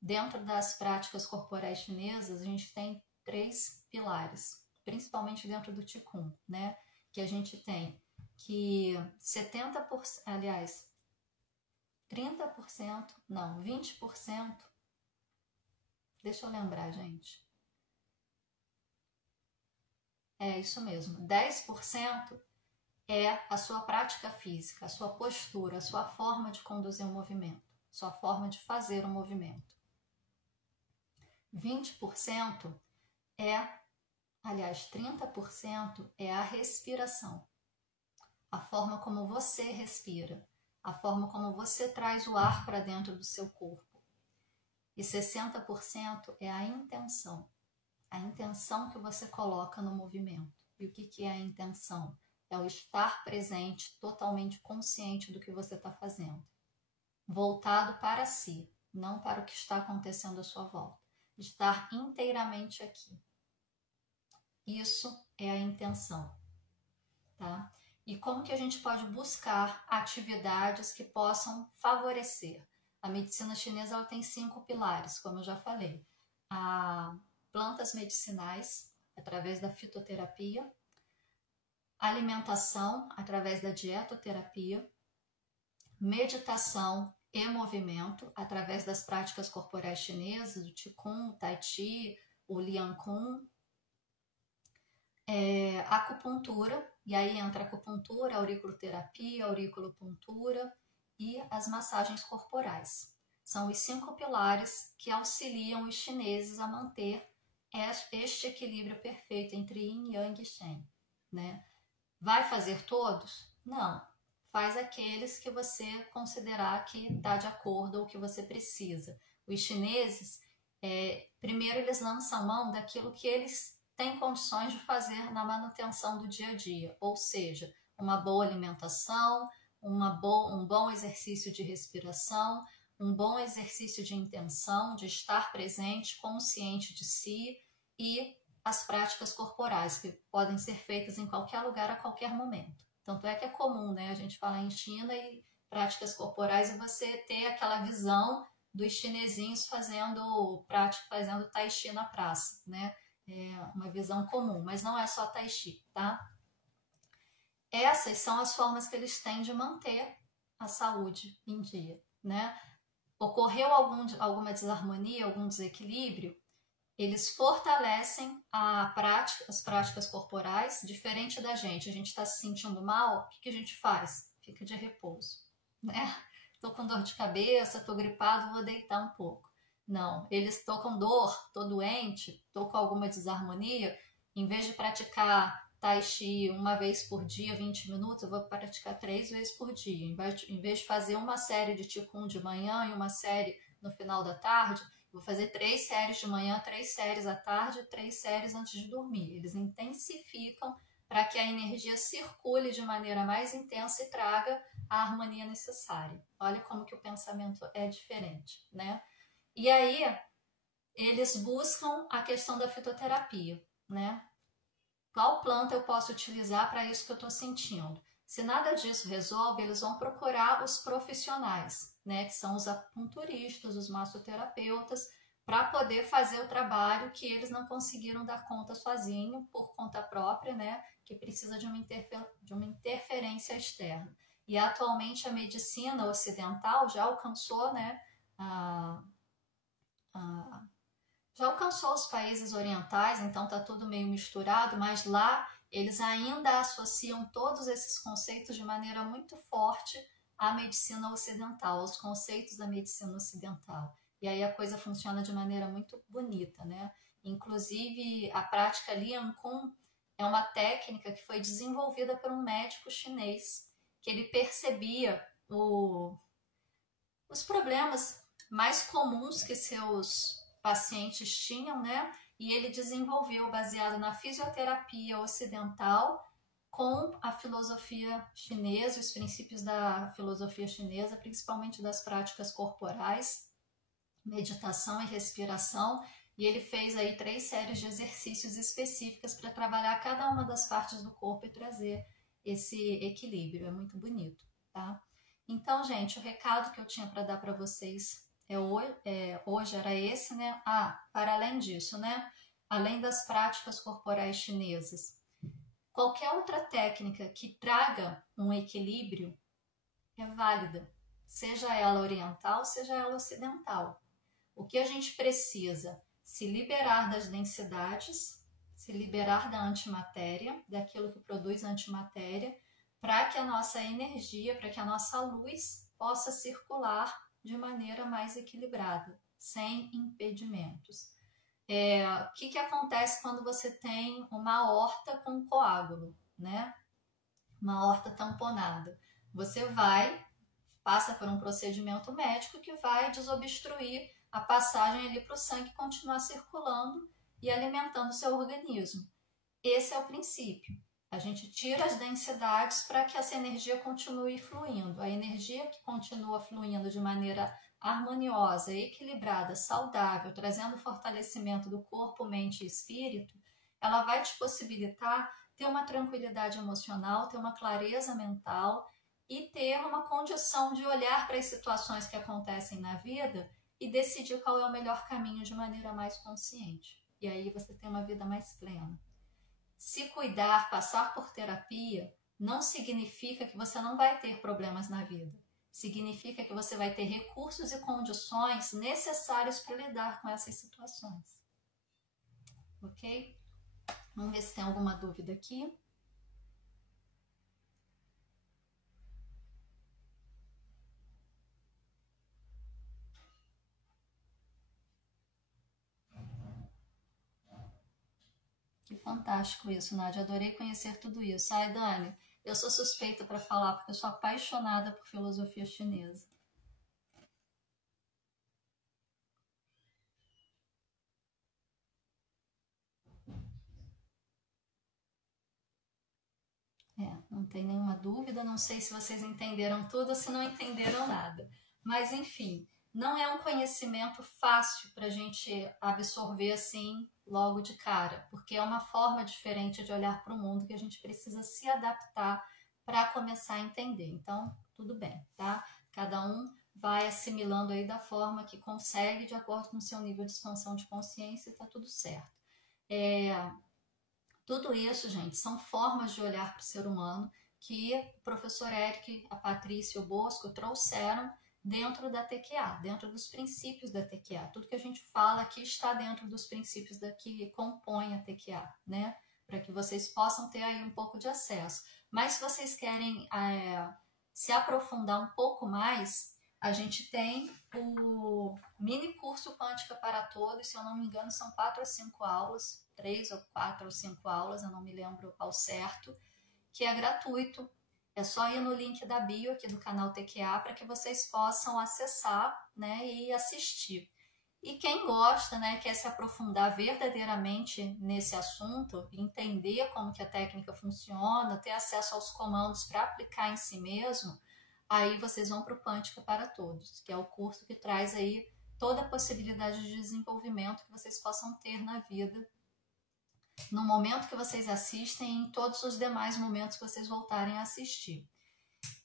Dentro das práticas corporais chinesas, a gente tem 3 pilares, principalmente dentro do Qigong, né? Que a gente tem que 70%, aliás, 30%, não, 20%, deixa eu lembrar, gente. É isso mesmo, 10% é a sua prática física, a sua postura, a sua forma de conduzir o movimento, a sua forma de fazer o movimento. 20% aliás, 30% é a respiração. A forma como você respira, a forma como você traz o ar para dentro do seu corpo. E 60% é a intenção que você coloca no movimento. E o que é a intenção? É o estar presente, totalmente consciente do que você está fazendo. Voltado para si, não para o que está acontecendo à sua volta. Estar inteiramente aqui. Isso é a intenção, tá? E como que a gente pode buscar atividades que possam favorecer? A medicina chinesa ela tem 5 pilares, como eu já falei. Plantas medicinais, através da fitoterapia. Alimentação, através da dietoterapia. Meditação e movimento, através das práticas corporais chinesas, do Qigong, o Tai Chi, o Liang Kun. Acupuntura, e aí entra a acupuntura, a auriculoterapia, a auriculopuntura e as massagens corporais. São os 5 pilares que auxiliam os chineses a manter este equilíbrio perfeito entre Yin, Yang e Shen, né? Vai fazer todos? Não. Faz aqueles que você considerar que está de acordo ou que você precisa. Os chineses, primeiro eles lançam mão daquilo que eles têm condições de fazer na manutenção do dia a dia, ou seja, uma boa alimentação, um bom exercício de respiração, um bom exercício de intenção, de estar presente, consciente de si, e as práticas corporais, que podem ser feitas em qualquer lugar, a qualquer momento. Tanto é que é comum, né? A gente fala em China e práticas corporais e você ter aquela visão dos chinesinhos fazendo tai chi na praça, né? É uma visão comum, mas não é só tai chi, tá? Essas são as formas que eles têm de manter a saúde em dia, né? Ocorreu alguma desarmonia, algum desequilíbrio, eles fortalecem as práticas corporais, diferente da gente. A gente está se sentindo mal, o que a gente faz? Fica de repouso, né? Estou com dor de cabeça, estou gripado, vou deitar um pouco. Não, eles estão com dor, estou doente, estou com alguma desarmonia, em vez de praticar tai chi uma vez por dia, 20 minutos, eu vou praticar 3 vezes por dia. Em vez de fazer uma série de Qigong de manhã e uma série no final da tarde, vou fazer 3 séries de manhã, 3 séries à tarde, 3 séries antes de dormir. Eles intensificam para que a energia circule de maneira mais intensa e traga a harmonia necessária. Olha como que o pensamento é diferente, né? E aí, eles buscam a questão da fitoterapia, né? Qual planta eu posso utilizar para isso que eu estou sentindo? Se nada disso resolve, eles vão procurar os profissionais, né, que são os acupunturistas, os massoterapeutas, para poder fazer o trabalho que eles não conseguiram dar conta sozinho, por conta própria, né, que precisa de uma interferência externa. E atualmente a medicina ocidental já alcançou, né, já alcançou os países orientais, então está tudo meio misturado, mas lá eles ainda associam todos esses conceitos de maneira muito forte à medicina ocidental, aos conceitos da medicina ocidental. E aí a coisa funciona de maneira muito bonita, né? Inclusive, a prática Lian Kun é uma técnica que foi desenvolvida por um médico chinês, que ele percebia os problemas mais comuns que seus pacientes tinham, né? E ele desenvolveu, baseado na fisioterapia ocidental, com a filosofia chinesa, os princípios da filosofia chinesa, principalmente das práticas corporais, meditação e respiração, e ele fez aí 3 séries de exercícios específicas para trabalhar cada uma das partes do corpo e trazer esse equilíbrio. É muito bonito, tá? Então, gente, o recado que eu tinha para dar para vocês hoje era esse, né? Para além disso, né? Além das práticas corporais chinesas, qualquer outra técnica que traga um equilíbrio é válida, seja ela oriental, seja ela ocidental. O que a gente precisa? Se liberar das densidades, se liberar da antimatéria, daquilo que produz antimatéria, para que a nossa energia, para que a nossa luz possa circular de maneira mais equilibrada, sem impedimentos. O que acontece quando você tem uma aorta com coágulo, né? Uma aorta tamponada? Você passa por um procedimento médico que vai desobstruir a passagem ali para o sangue continuar circulando e alimentando o seu organismo. Esse é o princípio. A gente tira as densidades para que essa energia continue fluindo. A energia que continua fluindo de maneira harmoniosa, equilibrada, saudável, trazendo fortalecimento do corpo, mente e espírito, ela vai te possibilitar ter uma tranquilidade emocional, ter uma clareza mental e ter uma condição de olhar para as situações que acontecem na vida e decidir qual é o melhor caminho de maneira mais consciente. E aí você tem uma vida mais plena. Se cuidar, passar por terapia, não significa que você não vai ter problemas na vida. Significa que você vai ter recursos e condições necessários para lidar com essas situações. Ok? Vamos ver se tem alguma dúvida aqui. Que fantástico isso, Nádia. Adorei conhecer tudo isso. Ai, Dani, eu sou suspeita para falar porque eu sou apaixonada por filosofia chinesa. Não tem nenhuma dúvida, não sei se vocês entenderam tudo ou se não entenderam nada. Mas, enfim, não é um conhecimento fácil para a gente absorver assim logo de cara, porque é uma forma diferente de olhar para o mundo que a gente precisa se adaptar para começar a entender. Então, tudo bem, tá? Cada um vai assimilando aí da forma que consegue, de acordo com o seu nível de expansão de consciência, e tá tudo certo. Tudo isso, gente, são formas de olhar para o ser humano que o professor Eric, a Patrícia e o Bosco trouxeram dentro da TQA, dentro dos princípios da TQA. Tudo que a gente fala aqui está dentro dos princípios que compõem a TQA, né? Para que vocês possam ter aí um pouco de acesso. Mas se vocês querem se aprofundar um pouco mais, a gente tem o mini curso Quântica para Todos, se eu não me engano são 4 ou 5 aulas, 3 ou 4 ou 5 aulas, eu não me lembro ao certo, que é gratuito. É só ir no link da bio aqui do canal TQA para que vocês possam acessar, né, e assistir. E quem gosta, né, quer se aprofundar verdadeiramente nesse assunto, entender como que a técnica funciona, ter acesso aos comandos para aplicar em si mesmo, aí vocês vão para o Quântica para Todos, que é o curso que traz aí toda a possibilidade de desenvolvimento que vocês possam ter na vida, no momento que vocês assistem e em todos os demais momentos que vocês voltarem a assistir.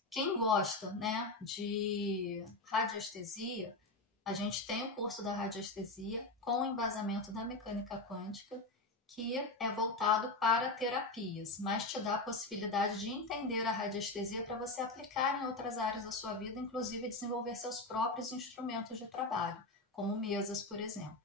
Quem gosta, né, de radiestesia, a gente tem o curso da radiestesia com o embasamento da mecânica quântica, que é voltado para terapias, mas te dá a possibilidade de entender a radiestesia para você aplicar em outras áreas da sua vida, inclusive desenvolver seus próprios instrumentos de trabalho, como mesas, por exemplo.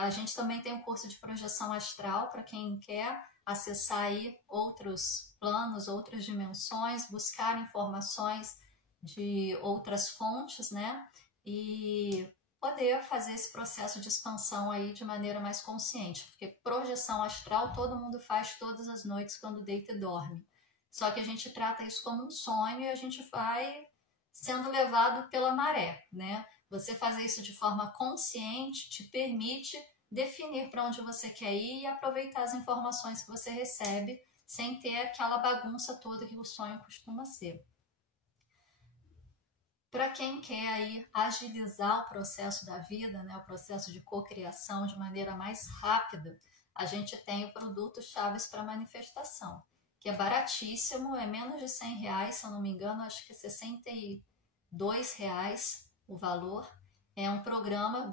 A gente também tem um curso de projeção astral para quem quer acessar aí outros planos, outras dimensões, buscar informações de outras fontes, né? E poder fazer esse processo de expansão aí de maneira mais consciente, porque projeção astral todo mundo faz todas as noites quando deita e dorme. Só que a gente trata isso como um sonho e a gente vai sendo levado pela maré, né? Você fazer isso de forma consciente te permite definir para onde você quer ir e aproveitar as informações que você recebe sem ter aquela bagunça toda que o sonho costuma ser. Para quem quer aí agilizar o processo da vida, né, o processo de cocriação de maneira mais rápida, a gente tem o produto Chaves para Manifestação, que é baratíssimo, é menos de R$100, se eu não me engano, acho que é R$62 o valor. É um programa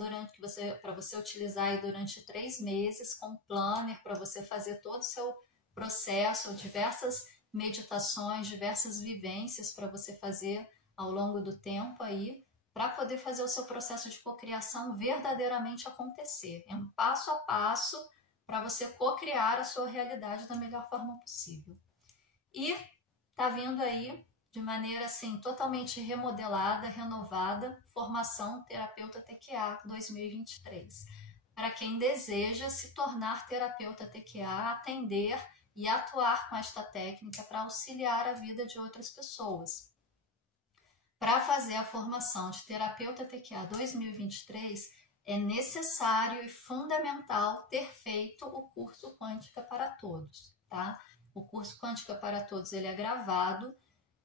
para você utilizar aí durante 3 meses, com planner, para você fazer todo o seu processo, diversas meditações, diversas vivências para você fazer ao longo do tempo aí, para poder fazer o seu processo de cocriação verdadeiramente acontecer. É um passo a passo para você cocriar a sua realidade da melhor forma possível. E tá vindo aí de maneira assim totalmente remodelada, renovada, formação terapeuta TQA 2023. Para quem deseja se tornar terapeuta TQA, atender e atuar com esta técnica para auxiliar a vida de outras pessoas. Para fazer a formação de terapeuta TQA 2023, é necessário e fundamental ter feito o curso Quântica para Todos, tá? O curso Quântica para Todos ele é gravado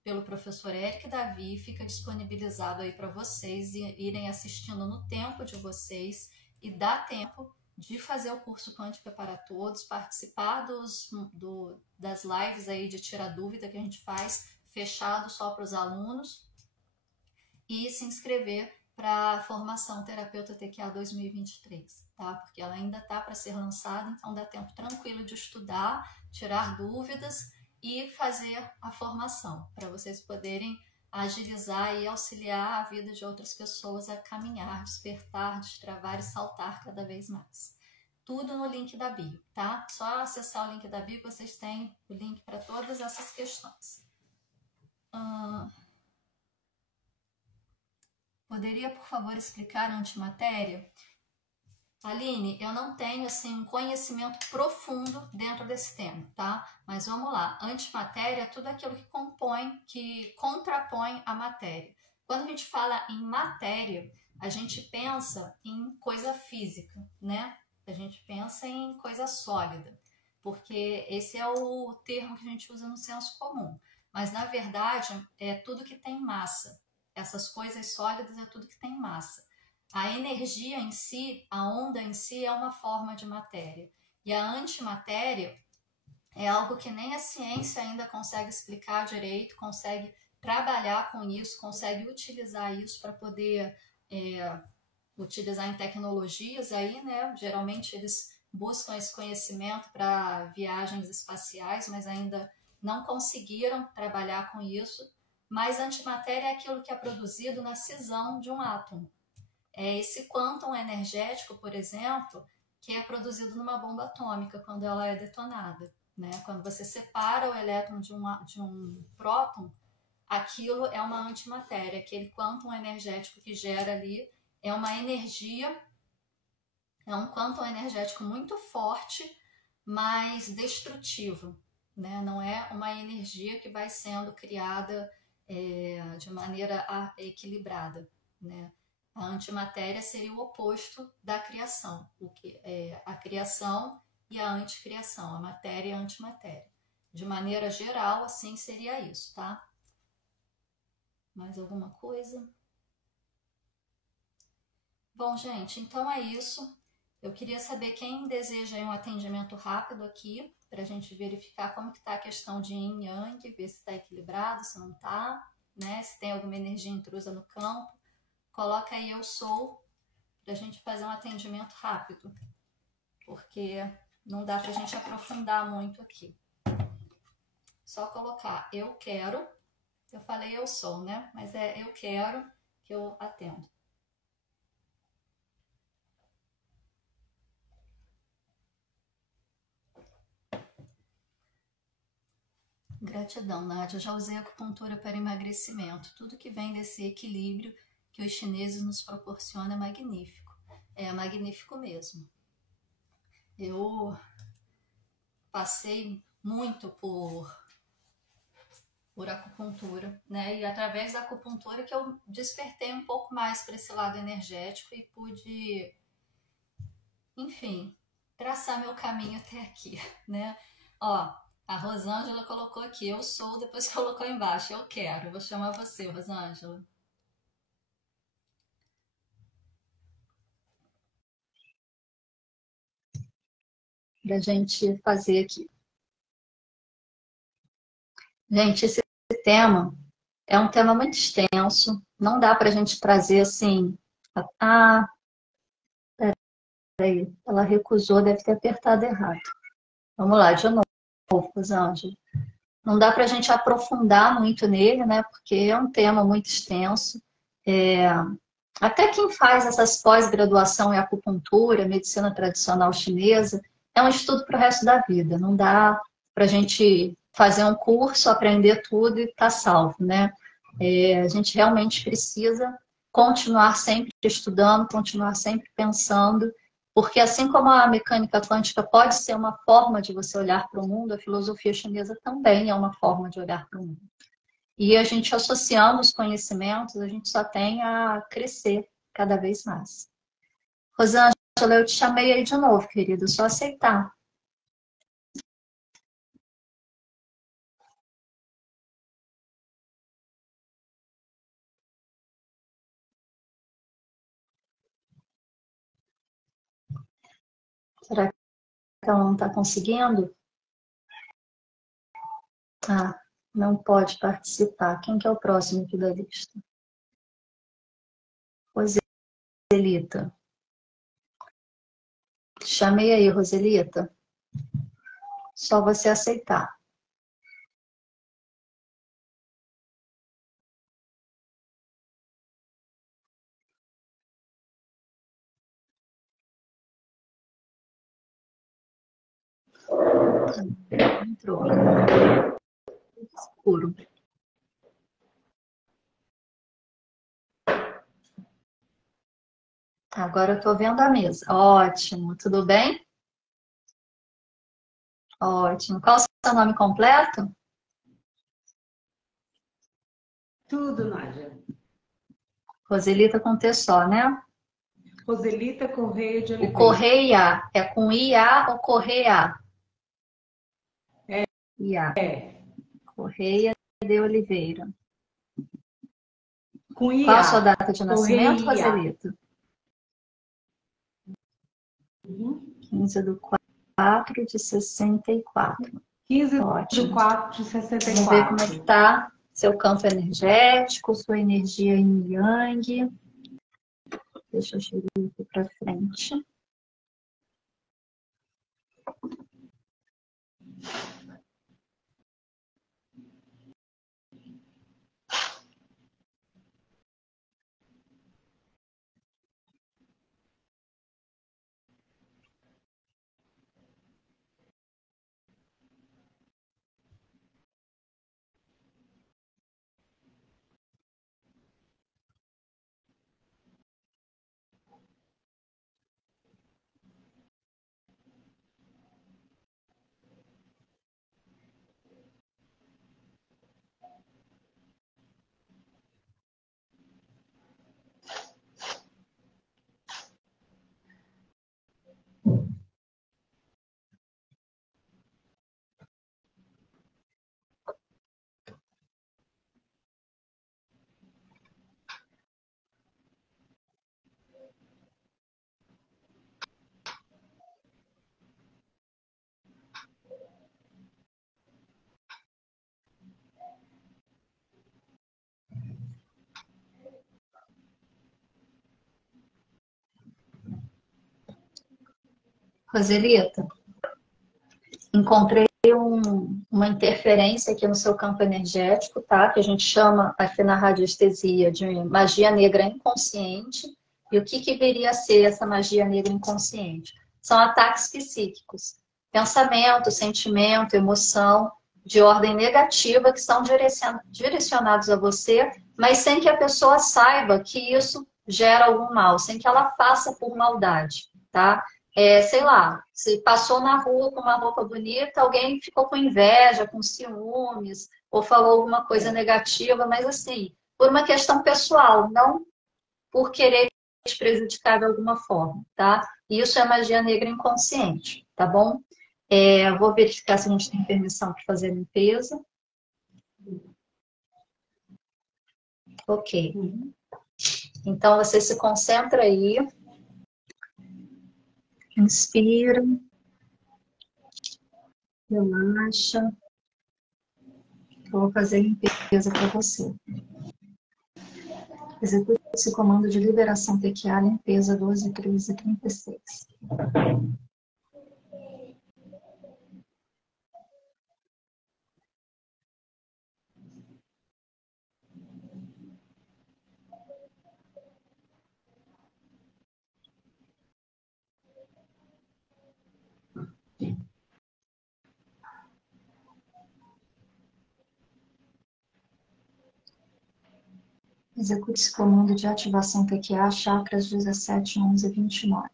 pelo professor Eric Davi, fica disponibilizado aí para vocês irem assistindo no tempo de vocês e dá tempo de fazer o curso Quântica para Todos, participar das lives aí de tirar dúvida que a gente faz, fechado só para os alunos, e se inscrever para a formação Terapeuta TQA 2023, tá? Porque ela ainda está para ser lançada, então dá tempo tranquilo de estudar, tirar dúvidas e fazer a formação, para vocês poderem agilizar e auxiliar a vida de outras pessoas a caminhar, despertar, destravar e saltar cada vez mais. Tudo no link da bio, tá? Só acessar o link da bio que vocês têm o link para todas essas questões. Poderia, por favor, explicar a antimatéria? Aline, eu não tenho assim um conhecimento profundo dentro desse tema, tá? Mas vamos lá. Antimatéria é tudo aquilo que contrapõe a matéria. Quando a gente fala em matéria, a gente pensa em coisa física, né? A gente pensa em coisa sólida. porque esse é o termo que a gente usa no senso comum. Mas, na verdade, é tudo que tem massa. Essas coisas sólidas é tudo que tem massa. A energia em si, a onda em si, é uma forma de matéria. E a antimatéria é algo que nem a ciência ainda consegue explicar direito, consegue trabalhar com isso, consegue utilizar isso para poder utilizar em tecnologias aí, né? Geralmente eles buscam esse conhecimento para viagens espaciais, mas ainda não conseguiram trabalhar com isso. Mas antimatéria é aquilo que é produzido na cisão de um átomo. É esse quantum energético, por exemplo, que é produzido numa bomba atômica quando ela é detonada. Né? Quando você separa o elétron de um próton, aquilo é uma antimatéria. Aquele quantum energético que gera ali é uma energia, é um quantum energético muito forte, mas destrutivo. Né? Não é uma energia que vai sendo criada de maneira equilibrada. Né? A antimatéria seria o oposto da criação, o que é a criação e a anticriação, a matéria e a antimatéria. De maneira geral, assim seria isso, tá? Mais alguma coisa? Bom, gente, então é isso. Eu queria saber quem deseja um atendimento rápido aqui, para a gente verificar como que está a questão de yin e yang, ver se está equilibrado, se não está, né? Se tem alguma energia intrusa no campo. Coloca aí eu sou, para a gente fazer um atendimento rápido, porque não dá para a gente aprofundar muito aqui. Só colocar eu quero, eu falei eu sou, né? Mas é eu quero que eu atendo. Gratidão, Nádia. Eu já usei acupuntura para emagrecimento. Tudo que vem desse equilíbrio que os chineses nos proporcionam é magnífico. É magnífico mesmo. Eu passei muito por acupuntura, né? E através da acupuntura que eu despertei um pouco mais para esse lado energético e pude, enfim, traçar meu caminho até aqui, né? Ó, a Rosângela colocou aqui, eu sou, depois colocou embaixo, eu quero. Vou chamar você, Rosângela. Pra gente fazer aqui. Gente, esse tema é um tema muito extenso, não dá pra gente trazer assim. Ah, peraí, ela recusou, deve ter apertado errado. Vamos lá, de novo, Rosângela. Não dá para a gente aprofundar muito nele, né? Porque é um tema muito extenso. Até quem faz essas pós-graduação em acupuntura, medicina tradicional chinesa, é um estudo para o resto da vida. Não dá para a gente fazer um curso, aprender tudo e estar salvo, né? A gente realmente precisa continuar sempre estudando, continuar sempre pensando, porque assim como a mecânica quântica pode ser uma forma de você olhar para o mundo, a filosofia chinesa também é uma forma de olhar para o mundo. E a gente associando os conhecimentos, a gente só tem a crescer cada vez mais. Rosângela, eu te chamei aí de novo, querida, só aceitar. Será que ela não está conseguindo? Ah, não pode participar. Quem que é o próximo aqui da lista? Roselita. Chamei aí, Roselita. Só você aceitar. Entrou. Escuro. Tá, agora eu tô vendo a mesa. Ótimo. Tudo bem? Ótimo. Qual o seu nome completo? Tudo, Nádia. Roselita com T só, né? Roselita Correia de O Oliveira. Correia é com IA ou Correia? IA. É. Correia de Oliveira. Com IA. Qual a sua data de nascimento, Correia. Roselito? Uhum. 15/4/64. 15/4/64. Vamos ver como é que está seu campo energético, sua energia em Yang. Deixa eu chegar aqui para frente. Roselita, encontrei uma interferência aqui no seu campo energético, tá? Que a gente chama aqui na radiestesia de magia negra inconsciente. E o que viria a ser essa magia negra inconsciente? São ataques psíquicos. Pensamento, sentimento, emoção de ordem negativa que são direcionados a você, mas sem que a pessoa saiba que isso gera algum mal, sem que ela faça por maldade, tá? Sei lá, se passou na rua com uma roupa bonita, alguém ficou com inveja, com ciúmes, ou falou alguma coisa negativa, mas assim, por uma questão pessoal, não por querer te prejudicar de alguma forma, tá? Isso é magia negra inconsciente, tá bom? Vou verificar se a gente tem permissão para fazer a limpeza. Ok. Então, você se concentra aí. Inspira. Relaxa. Eu vou fazer a limpeza para você. Execute esse comando de liberação PQA, limpeza 12/13/36. Execute esse comando de ativação PQA, chakras 17, 11 e 29.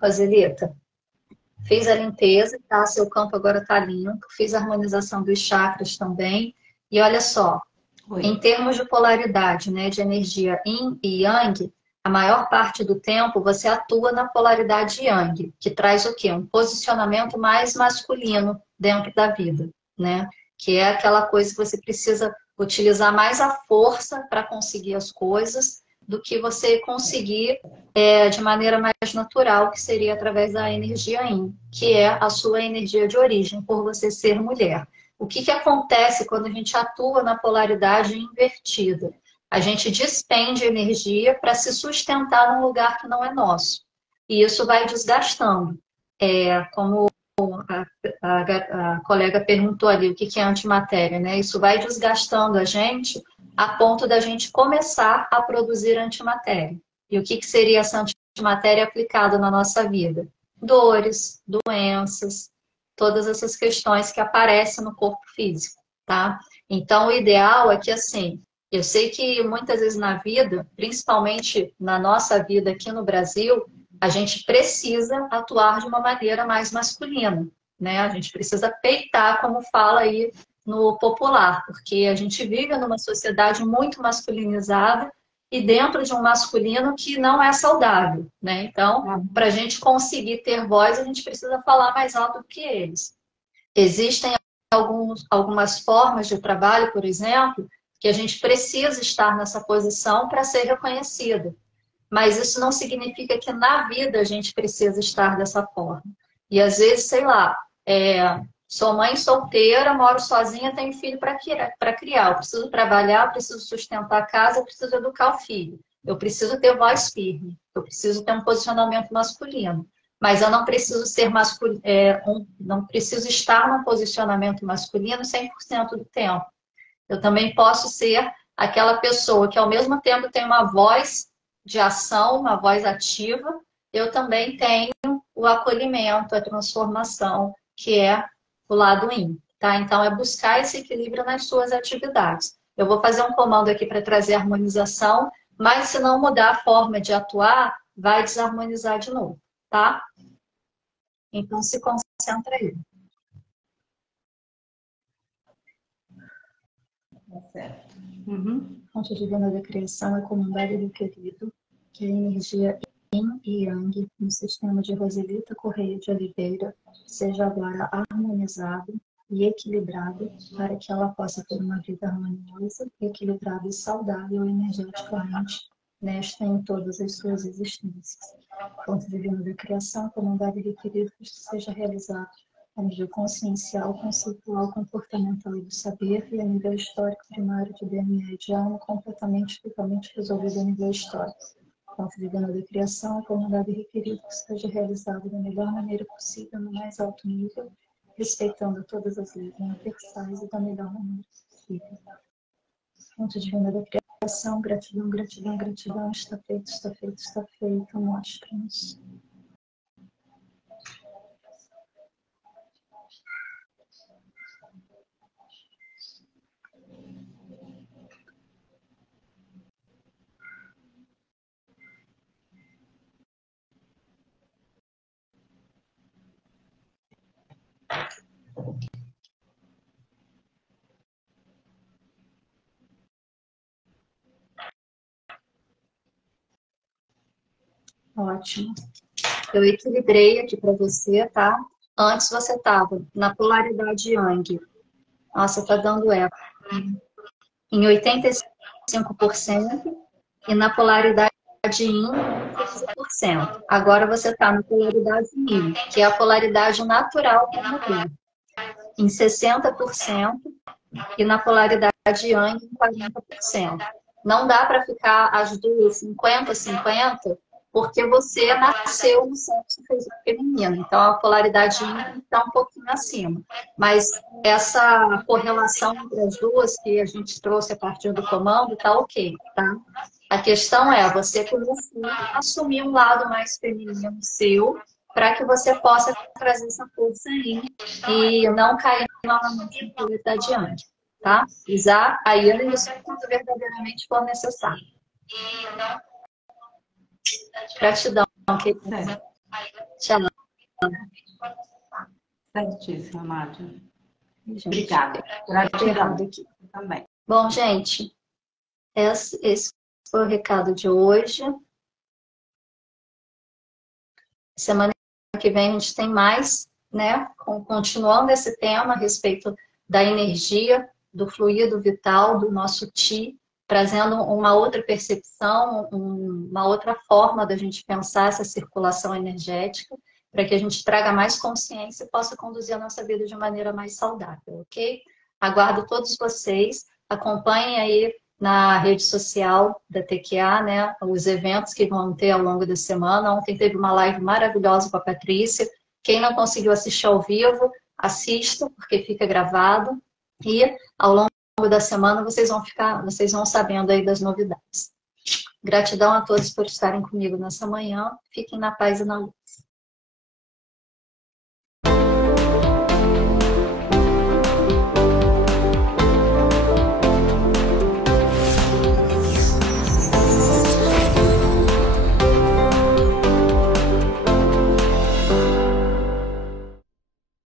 Roselita, fiz a limpeza, tá? Seu campo agora está limpo. Fiz a harmonização dos chakras também. E olha só, em termos de polaridade, né, de energia Yin e Yang, a maior parte do tempo você atua na polaridade Yang, que traz o quê? Um posicionamento mais masculino dentro da vida, né? Que é aquela coisa que você precisa utilizar mais a força para conseguir as coisas do que você conseguir de maneira mais natural, que seria através da energia Yin, que é a sua energia de origem, por você ser mulher. O que acontece quando a gente atua na polaridade invertida? A gente despende energia para se sustentar num lugar que não é nosso. E isso vai desgastando. Como a colega perguntou ali o que é antimatéria, né? Isso vai desgastando a gente a ponto da gente começar a produzir antimatéria. E o que seria essa antimatéria aplicada na nossa vida? Dores, doenças, todas essas questões que aparecem no corpo físico, tá? Então, o ideal é que, assim, eu sei que muitas vezes na vida, principalmente na nossa vida aqui no Brasil, a gente precisa atuar de uma maneira mais masculina, né? A gente precisa peitar, como fala aí no popular, porque a gente vive numa sociedade muito masculinizada e dentro de um masculino que não é saudável, né? Então, para a gente conseguir ter voz, a gente precisa falar mais alto do que eles. Existem algumas formas de trabalho, por exemplo, que a gente precisa estar nessa posição para ser reconhecido. Mas isso não significa que na vida a gente precisa estar dessa forma. E às vezes, sei lá, sou mãe solteira, moro sozinha, tenho filho para criar. Eu preciso trabalhar, eu preciso sustentar a casa, eu preciso educar o filho. Eu preciso ter voz firme, eu preciso ter um posicionamento masculino. Mas eu não preciso ser não preciso estar num posicionamento masculino 100% do tempo. Eu também posso ser aquela pessoa que ao mesmo tempo tem uma voz de ação, uma voz ativa, eu também tenho o acolhimento, a transformação, que é o lado yin, tá? Então, é buscar esse equilíbrio nas suas atividades. Eu vou fazer um comando aqui para trazer harmonização, mas se não mudar a forma de atuar, vai desarmonizar de novo, tá? Então, se concentra aí. Tá certo. Fonte divina da criação é comunidade do querido, que é a energia Yin e Yang no sistema de Roselita Correia de Oliveira seja agora harmonizado e equilibrado para que ela possa ter uma vida harmoniosa, equilibrada e saudável energeticamente nesta e em todas as suas existências. Fonte divina da criação, comunidade do querido, que isto seja realizado a nível consciencial, conceitual, comportamental e do saber, e a nível histórico primário de DNA e de alma, completamente, totalmente resolvido a nível histórico. Fonte divina da criação, a comunidade requerida que seja realizado da melhor maneira possível, no mais alto nível, respeitando todas as leis universais e da melhor maneira possível. Fonte divina da criação, gratidão, gratidão, gratidão, está feito, está feito, está feito, mostra-nos. Ótimo. Eu equilibrei aqui para você, tá? Antes você estava na polaridade Yang. Nossa, tá dando eco. Em 85% e na polaridade Yin, 15%. Agora você está na polaridade Yin, que é a polaridade natural da mulher, em 60% e na polaridade Yang, em 40%. Não dá para ficar as duas 50-50, porque você nasceu no sexo feminino. Então, a polaridade está um pouquinho acima. Mas essa correlação entre as duas que a gente trouxe a partir do comando está ok, tá? A questão é você começar a assumir um lado mais feminino seu para que você possa trazer essa força aí e não cair novamente na polaridade Yang, tá? Usar a Yang só quando verdadeiramente for necessário. Gratidão, querida. Tchau. Certíssima, Nádia. Obrigada. Gratidão aqui também. Bom, gente, esse foi o recado de hoje. Semana que vem a gente tem mais, né? Continuando esse tema a respeito da energia, do fluido vital, do nosso Qi, trazendo uma outra percepção, uma outra forma da gente pensar essa circulação energética, para que a gente traga mais consciência e possa conduzir a nossa vida de maneira mais saudável, ok? Aguardo todos vocês, acompanhem aí na rede social da TQA, né, os eventos que vão ter ao longo da semana. Ontem teve uma live maravilhosa com a Patrícia. Quem não conseguiu assistir ao vivo, assistam, porque fica gravado, e ao longo da semana vocês vão sabendo aí das novidades. Gratidão a todos por estarem comigo nessa manhã. Fiquem na paz e na luz.